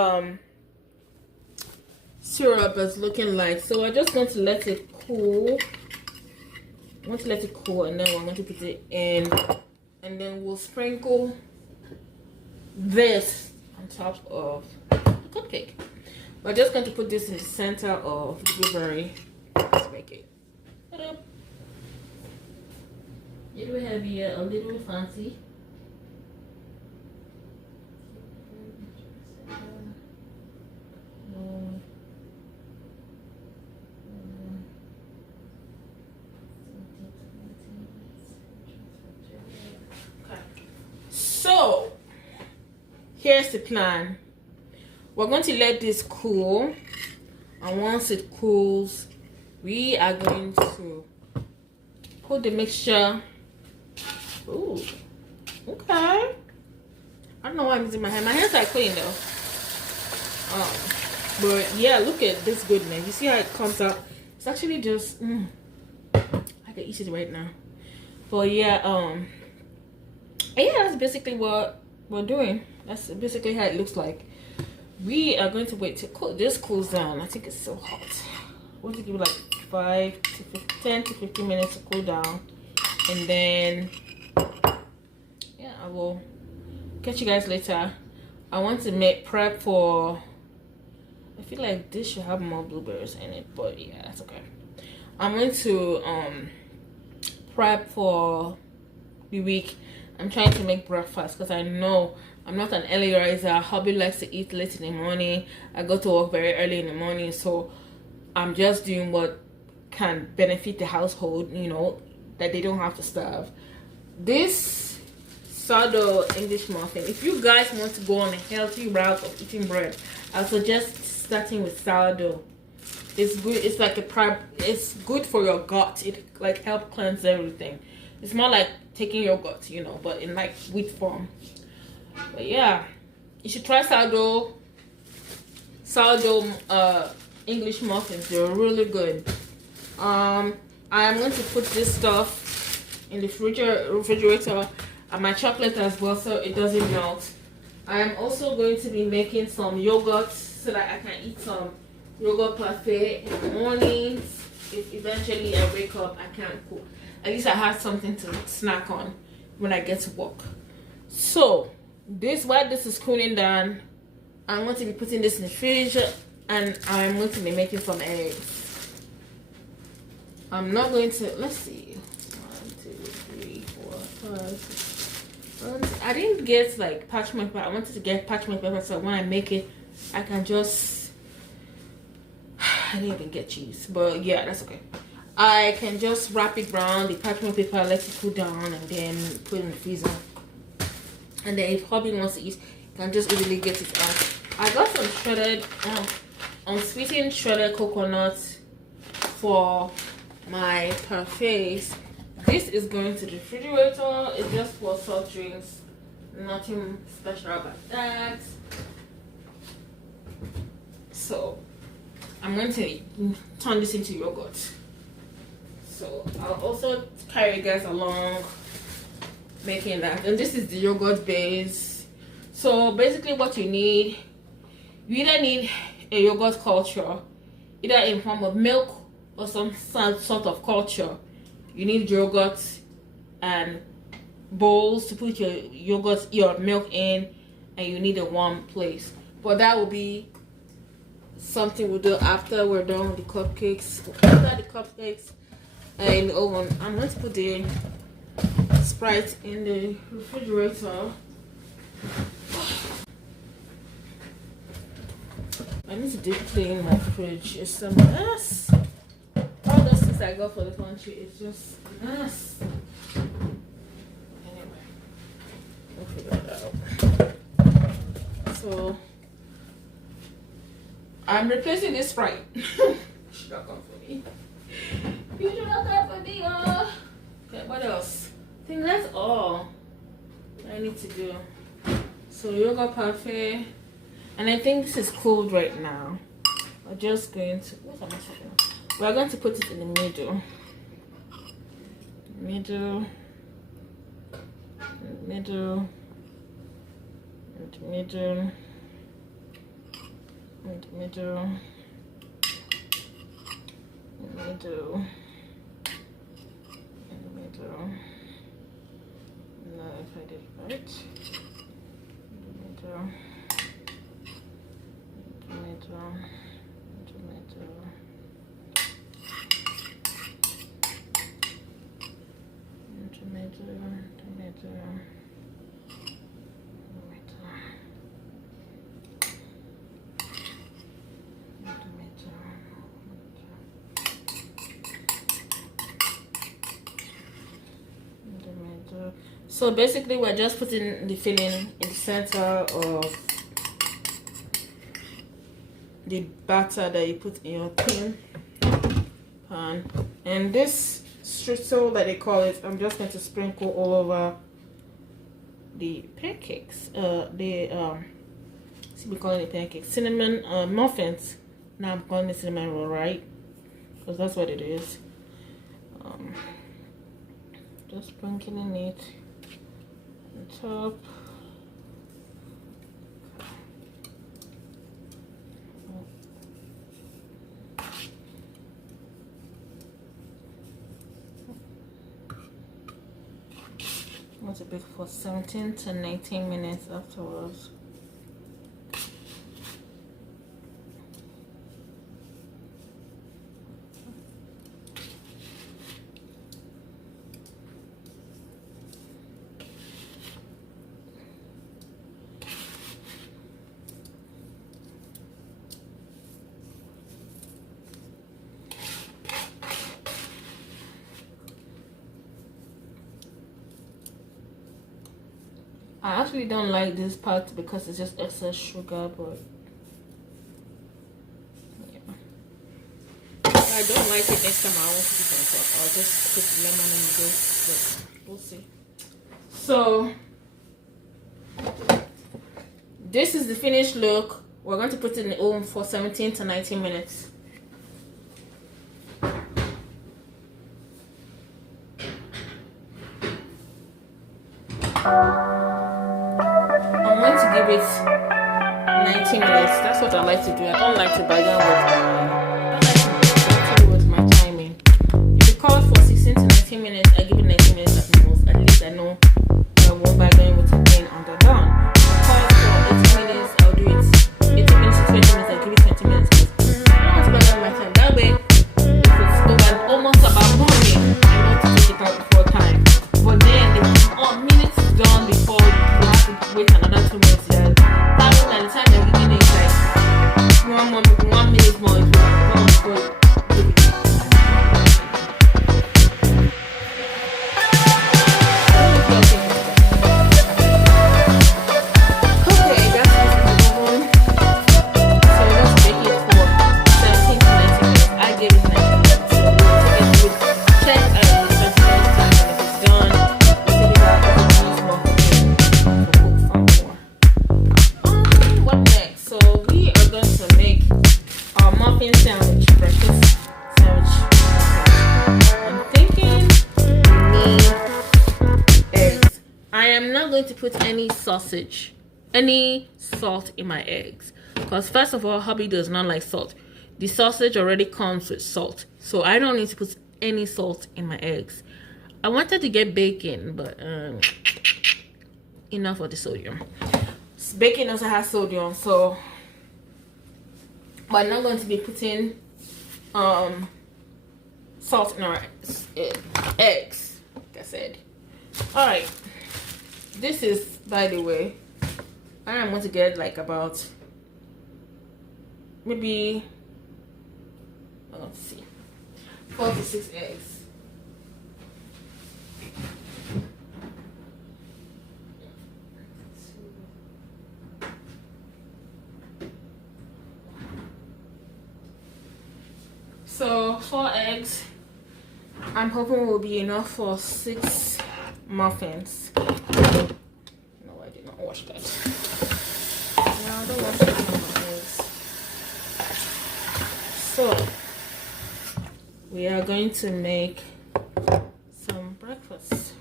syrup is looking like. So we're just going to let it cool. I want to let it cool, and then we're going to put it in, and then we'll sprinkle this on top of the cupcake. We're just going to put this in the center of the blueberry. Let's make it a little heavier, a little fancy. So here's the plan. We're going to let this cool, and once it cools, we are going to put the mixture. Ooh, okay. I don't know why I'm using my hand. My hands are clean though. But yeah, look at this goodness. You see how it comes out? It's actually just I can eat it right now. But yeah, that's basically what we're doing. That's basically how it looks like. We are going to wait till this cools down. I think it's so hot. We're going to give it like 10 to 15 minutes to cool down, and then yeah, I will catch you guys later. I want to make prep for, I feel like this should have more blueberries in it, but yeah, that's okay. I'm going to prep for the week. I'm trying to make breakfast because I know I'm not an early riser. Hubby likes to eat late in the morning. I go to work very early in the morning, so I'm just doing what can benefit the household, you know, that they don't have to starve. This sourdough English muffin, if you guys want to go on a healthy route of eating bread, I suggest starting with sourdough. It's good. It's like a prep. It's good for your gut. It like help cleanse everything. It's more like taking yogurt, you know, but in like wheat form. But yeah, you should try sourdough English muffins. They're really good. I am going to put this stuff in the refrigerator and my chocolate as well, so it doesn't melt. I am also going to be making some yogurt so that I can eat some yogurt parfait in the mornings. If eventually I wake up, I can't cook. At least I have something to snack on when I get to work. So while this is cooling down, I'm going to be putting this in the fridge, and I'm going to be making some eggs. I'm not going to, let's see, 1, 2, 3, 4, 5, 6. I didn't get like parchment paper. I wanted to get parchment paper so when I make it, I can just, I didn't even get cheese, but yeah, that's okay. I can just wrap it around the parchment paper, let it cool down, and then put it in the freezer. And then if hubby wants to eat, you can just easily get it out. I got some shredded, unsweetened shredded coconut for my parfaits. This is going to the refrigerator. It's just for soft drinks. Nothing special about that. So I'm going to turn this into yogurt. So I'll also carry you guys along making that. And this is the yogurt base. So basically what you need, you either need a yogurt culture, either in form of milk or some sort of culture. You need yogurt and bowls to put your milk in, and you need a warm place. But that will be something we'll do after we're done with the cupcakes. After the cupcakes in the oven, I'm going to put the Sprite in the refrigerator. I need to deep clean my fridge. It's a mess. All those things I got for the country is just a mess. Anyway, we'll figure it out. So I'm replacing this Sprite. Should not come for me. You should not come for me. Okay, what else? I think that's all. Any need to do. So yogurt parfait, and I think this is cold right now. We're just going to, what am I saying? We're going to put it in the middle, middle, middle, and middle, and middle, and middle, and middle. Now if I did right, middle, middle, middle. So basically we're just putting the filling in the center of the batter that you put in your tin pan, and this streusel that they call it, I'm just going to sprinkle all over the pancakes. We calling it pancakes, cinnamon muffins. Now I'm calling it cinnamon roll, right? Because that's what it is. Just sprinkling it on top. Want to bake for 17 to 19 minutes afterwards. I actually don't like this part because it's just excess sugar, but yeah. If I don't like it next time, I won't put it on top. I'll just put lemon and go, but we'll see. So this is the finished look. We're going to put it in the oven for 17 to 19 minutes. I'm going to give it 90 minutes. That's what I like to do. I don't like to bargain with my timing. If it calls for 16 to 19 minutes, I give it 90 minutes at most. At least I know I won't bargain with it being underdone. If it calls for 80 minutes, I'll do it 80 minutes to 20 minutes. I give it 20 minutes because I don't want to bargain with my time. That way, if it's over almost about morning, I know to take it out before time. But then the minutes is done before you have to wait another 2 minutes. By the time you're giving it like 1 minute more, if you want before you give it. Okay, that's it. So let's bake it for 17 to 19 minutes. I gave it 19 minutes. So we'll check the 20 minutes time, and if it's done, we'll take it out of the more what next? So we are going to make our muffin sandwich, breakfast sandwich. I'm thinking we need eggs. I am not going to put any salt in my eggs, because first of all, hubby does not like salt. The sausage already comes with salt, so I don't need to put any salt in my eggs. I wanted to get bacon, but enough of the sodium. Bacon also has sodium, so but I'm not going to be putting salt in our eggs, like I said. All right, this is, by the way, I am going to get like about maybe, let's see, 4 to 6 eggs. So 4 eggs, I'm hoping will be enough for 6 muffins. wash that. No, I don't wash my eggs. So we are going to make some breakfast.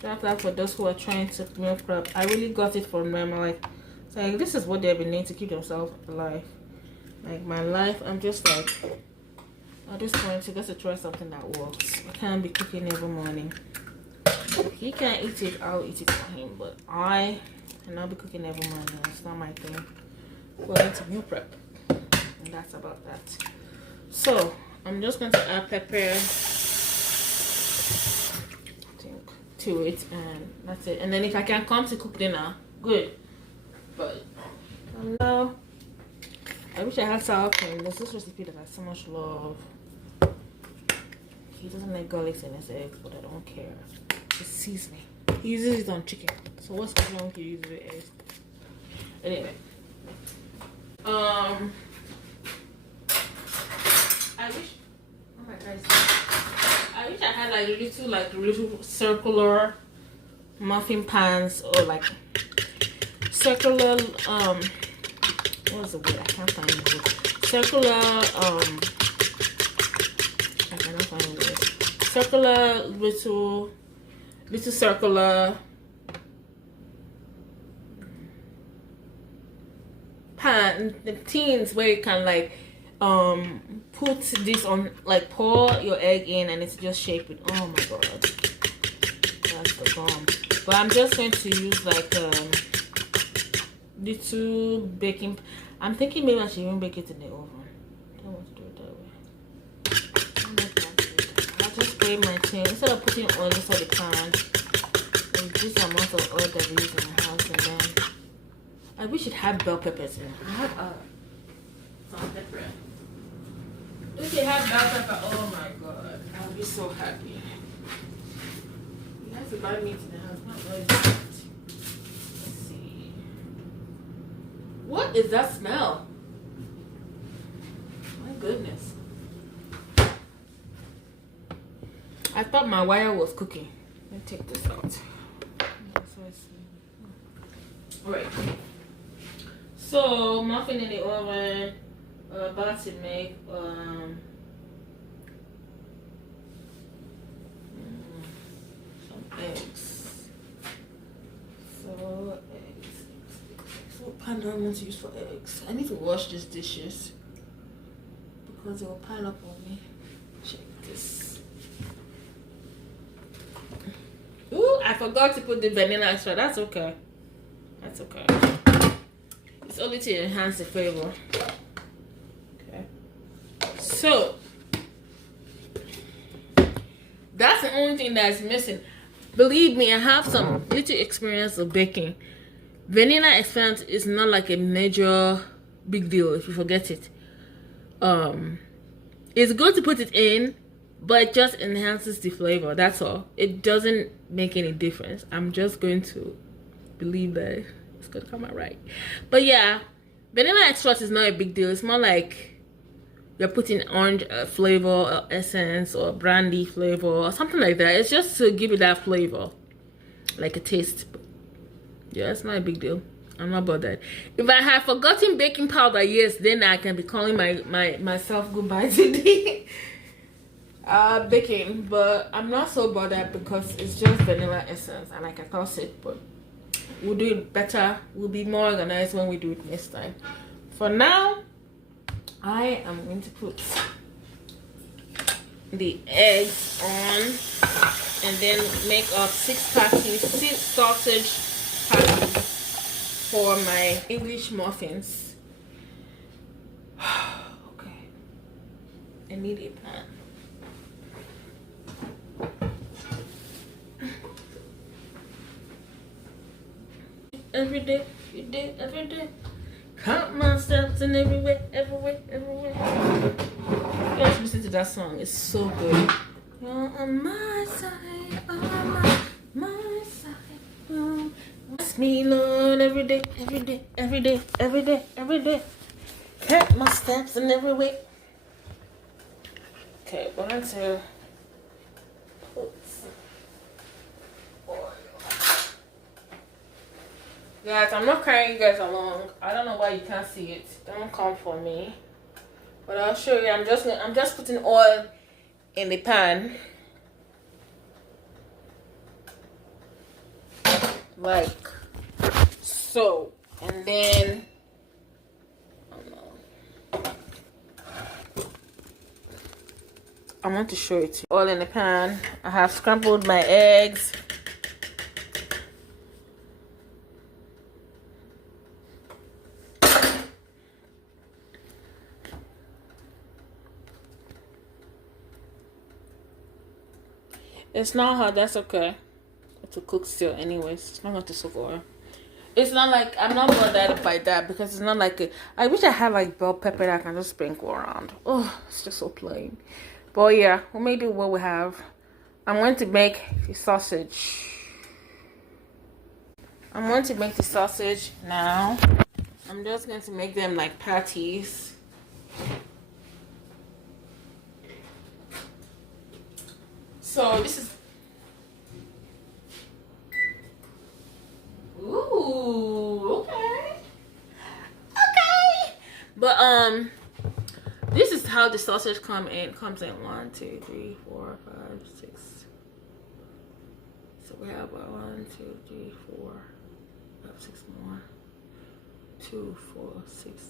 That's that for those who are trying to meal prep. I really got it from them. Like, it's like this is what they've been doing to keep themselves alive. Like my life, I'm just like at this point, you got to try something that works. I can't be cooking every morning. If he can't eat it, I'll eat it for him. But I cannot be cooking every morning. It's not my thing. We're into meal prep, and that's about that. So I'm just going to add pepper, I think, to it, and that's it. And then if I can come to cook dinner, good. But now, I wish I had sour cream. There's this recipe that I so much love. He doesn't like garlic in his eggs, but I don't care. It sees me. He uses it on chicken. So what's wrong if you use it with eggs? Anyway. I wish. Oh my God. I wish I had little circular muffin pans, or like circular what's the word? I can't find the word. Circular I cannot find the word. Circular little circular pan, the tins where you can like put this on, like pour your egg in and it's just shaped with, oh my God, that's the bomb. But I'm just going to use like little baking. I'm thinking maybe I should even bake it in the oven. I don't want to do it that way. I'll just spray my tin instead of putting oil inside the pan. This amount of oil that we use in the house, and then I wish it had bell peppers in it. I have some pepper. If it had bell pepper, oh my God, I'll be so happy. You have to buy meat in the house. What is that? Let's see. What is that smell? My goodness. I thought my wire was cooking. Let me take this out. Alright. So muffin in the oven. About to make some eggs. So eggs. So what pan do I want to use for eggs? I need to wash these dishes because they will pile up on me. Check this. Ooh, I forgot to put the vanilla extra. That's okay. That's okay. It's only to enhance the flavor. Okay. So that's the only thing that's missing. Believe me, I have some little experience of baking. Vanilla extract is not like a major big deal if you forget it. It's good to put it in, but it just enhances the flavor. That's all. It doesn't make any difference. I'm just going to believe that it's gonna come out right. But yeah, vanilla extract is not a big deal. It's more like you're putting orange flavor or essence or brandy flavor or something like that. It's just to give it that flavor, like a taste. Yeah, it's not a big deal. I'm not bothered. If I had forgotten baking powder, yes, then I can be calling myself goodbye today. Baking, but I'm not so bothered because it's just vanilla essence, and like I thought it, but we'll do it better. We'll be more organized when we do it next time. For now, I am going to put the eggs on and then make up 6 sausage patties for my English muffins. Okay, I need a pan. Every day, every day. Count my steps and everywhere. You guys listen to that song. It's so good. You're on my side, on my side. Bless me, Lord, every day. Count my steps and everywhere. Okay, going to put some oil. Guys, I'm not carrying you guys along. I don't know why you can't see it. Don't come for me. But I'll show you. I'm just putting oil in the pan. Like so. And then I want to show it to you. Oil in the pan. I have scrambled my eggs. It's not hot, that's okay. To cook still anyways. It's not going to soak oil. It's not like I'm not bothered by that because it's not like I wish I had like bell pepper that I can just sprinkle around. Oh, it's just so plain. But yeah, we'll make do what we have. I'm going to make the sausage. I'm going to make the sausage now. I'm just going to make them like patties. So this is okay. But this is how the sausage comes in 1, 2, 3, 4, 5, 6. So we have 1, 2, 3, 4, 5, 6 more. 2, 4, 6.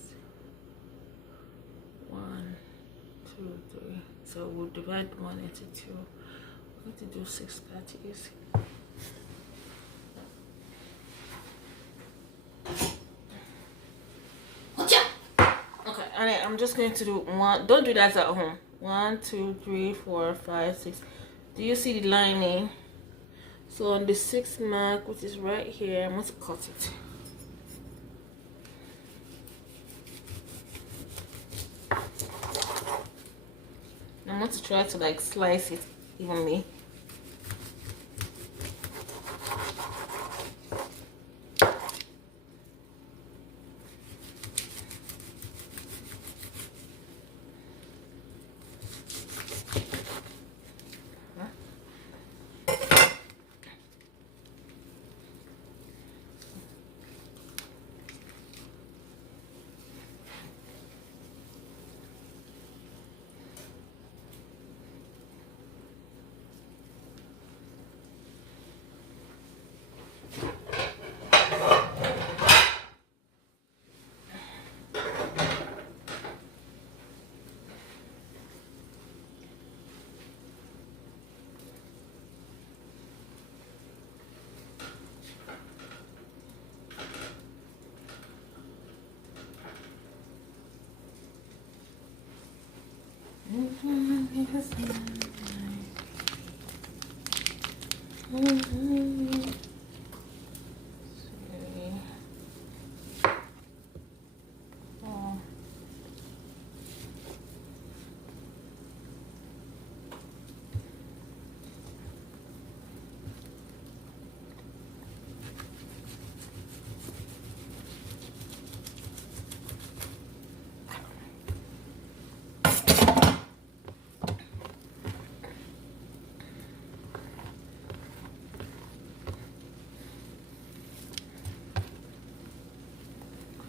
1, 2, 3. So we'll divide 1 into 2. We're going to do 6 patties. Okay, and I'm just going to do 1. Don't do that at home. 1, 2, 3, 4, 5, 6. Do you see the lining? So on the 6th mark, which is right here, I'm going to cut it. I'm going to try to like slice it evenly.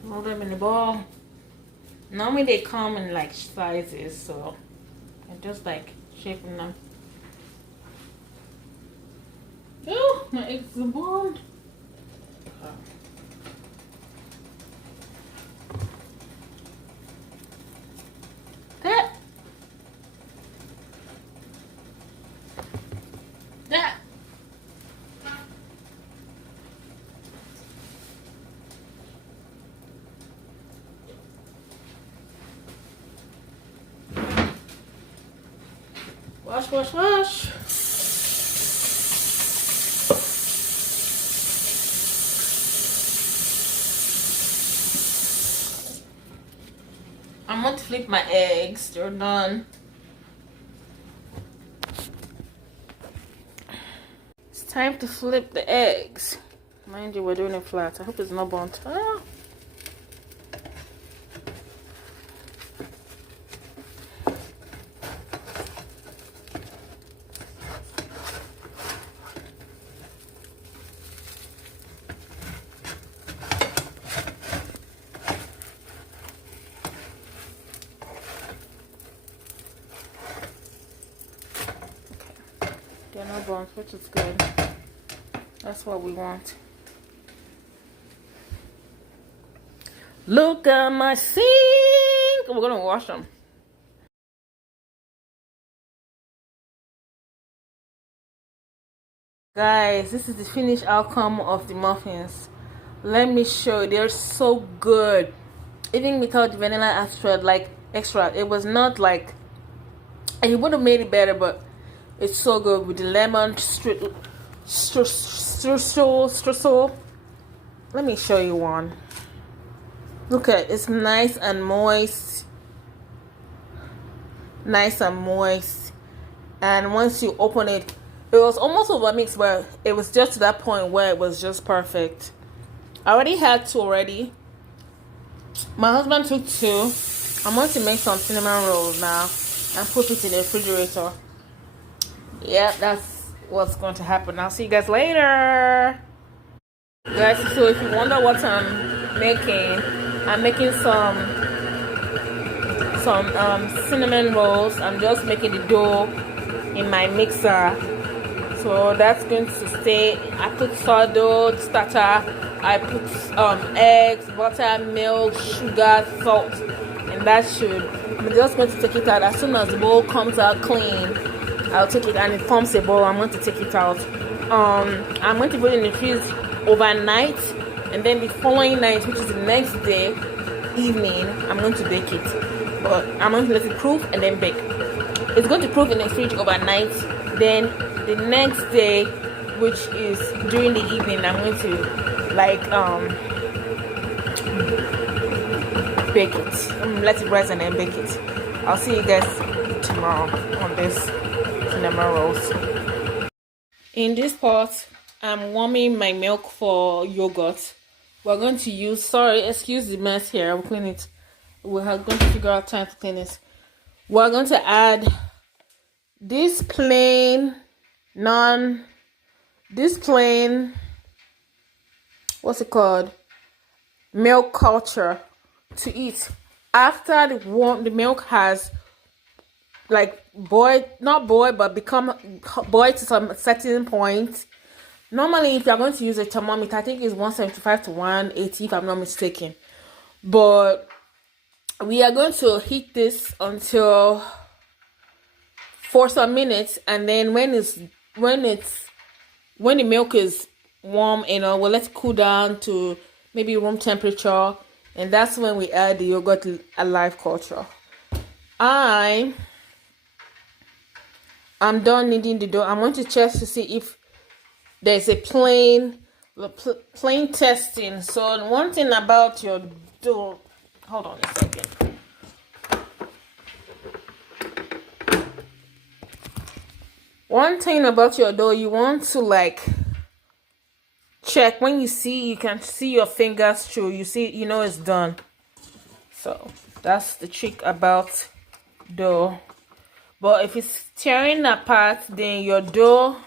Roll them in the ball. Normally they come in like sizes, so I just like shaping them. Oh, my eggs are burned. That. Wash, wash, wash. I'm going to flip my eggs. They're done. It's time to flip the eggs. Mind you, we're doing it flat. I hope it's not burnt. Ah. Yeah, no bones, which is good. That's what we want. Look at my sink. We're gonna wash them. Guys, this is the finished outcome of the muffins. Let me show you. They're so good. Even without the vanilla extra, it was not like, and it would have made it better, but it's so good with the lemon streusel. Let me show you one. Look at it. It's nice and moist. Nice and moist. And once you open it, it was almost overmixed, but it was just to that point where it was just perfect. I already had two already. My husband took two. I'm going to make some cinnamon rolls now and put it in the refrigerator. Yeah, that's what's going to happen. I'll see you guys later. Guys, so if you wonder what I'm making some cinnamon rolls. I'm just making the dough in my mixer. So that's going to stay. I put sourdough starter. I put eggs, butter, milk, sugar, salt, and that should. I'm just going to take it out as soon as the bowl comes out clean. I'll take it, and it forms a bowl. I'm going to take it out. I'm going to put it in the fridge overnight, and then the following night, which is the next day evening, I'm going to bake it. But I'm going to let it proof and then bake. It's going to proof in the fridge overnight. Then the next day, which is during the evening, I'm going to bake it. Let it rise and then bake it. I'll see you guys tomorrow on this cinnamon rolls. In this pot, I'm warming my milk for yogurt. We're going to use, sorry, excuse the mess here. I'll clean it. We're going to figure out time to clean it. We're going to add this plain, what's it called? Milk culture to eat. After the milk has become boiled to some certain point. Normally, if you're going to use a thermometer, I think it's 175 to 180 if I'm not mistaken. But we are going to heat this until for some minutes, and then when the milk is warm, we'll let it cool down to maybe room temperature, and that's when we add the yogurt alive culture. I'm done kneading the dough. I'm going to check to see if there's a plain testing. So one thing about your dough, hold on a second. One thing about your dough, you want to check when you can see your fingers through. You know it's done. So that's the trick about dough. But if it's tearing apart, then your dough,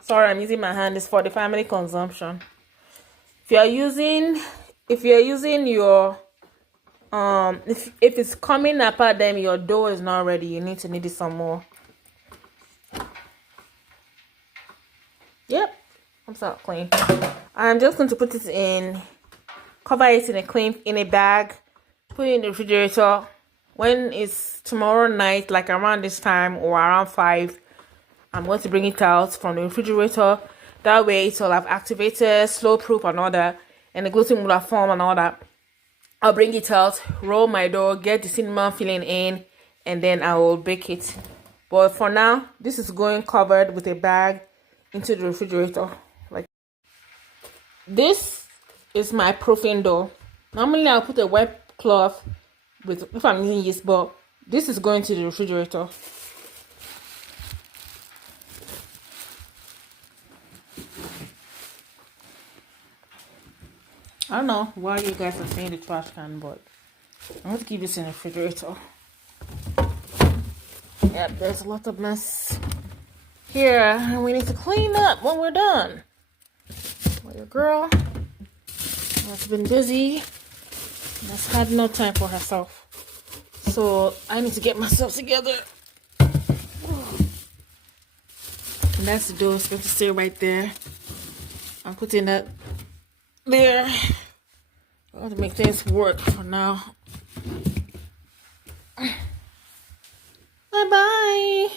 sorry, I'm using my hand, is for the family consumption. If you're using your if it's coming apart, then your dough is not ready. You need to knead it some more. Yep, comes out clean. I'm just going to put it cover it in a bag, put it in the refrigerator. When it's tomorrow night, like around this time or around 5, I'm going to bring it out from the refrigerator. That way it will have activated, slow proof and all that, and the gluten will have formed and all that. I'll bring it out, roll my dough, get the cinnamon filling in, and then I will bake it. But for now, this is going covered with a bag into the refrigerator. This is my proofing dough. Normally I'll put a wet cloth if I'm using yeast, but this is going to the refrigerator. I don't know why you guys are saying the trash can, but I'm going to keep this in the refrigerator. Yep, there's a lot of mess here, and we need to clean up when we're done. Well, your girl has been busy and has had no time for herself. So I need to get myself together. And that's the door. It's going to stay right there. I'm putting that there. I want to make things work for now. Bye-bye.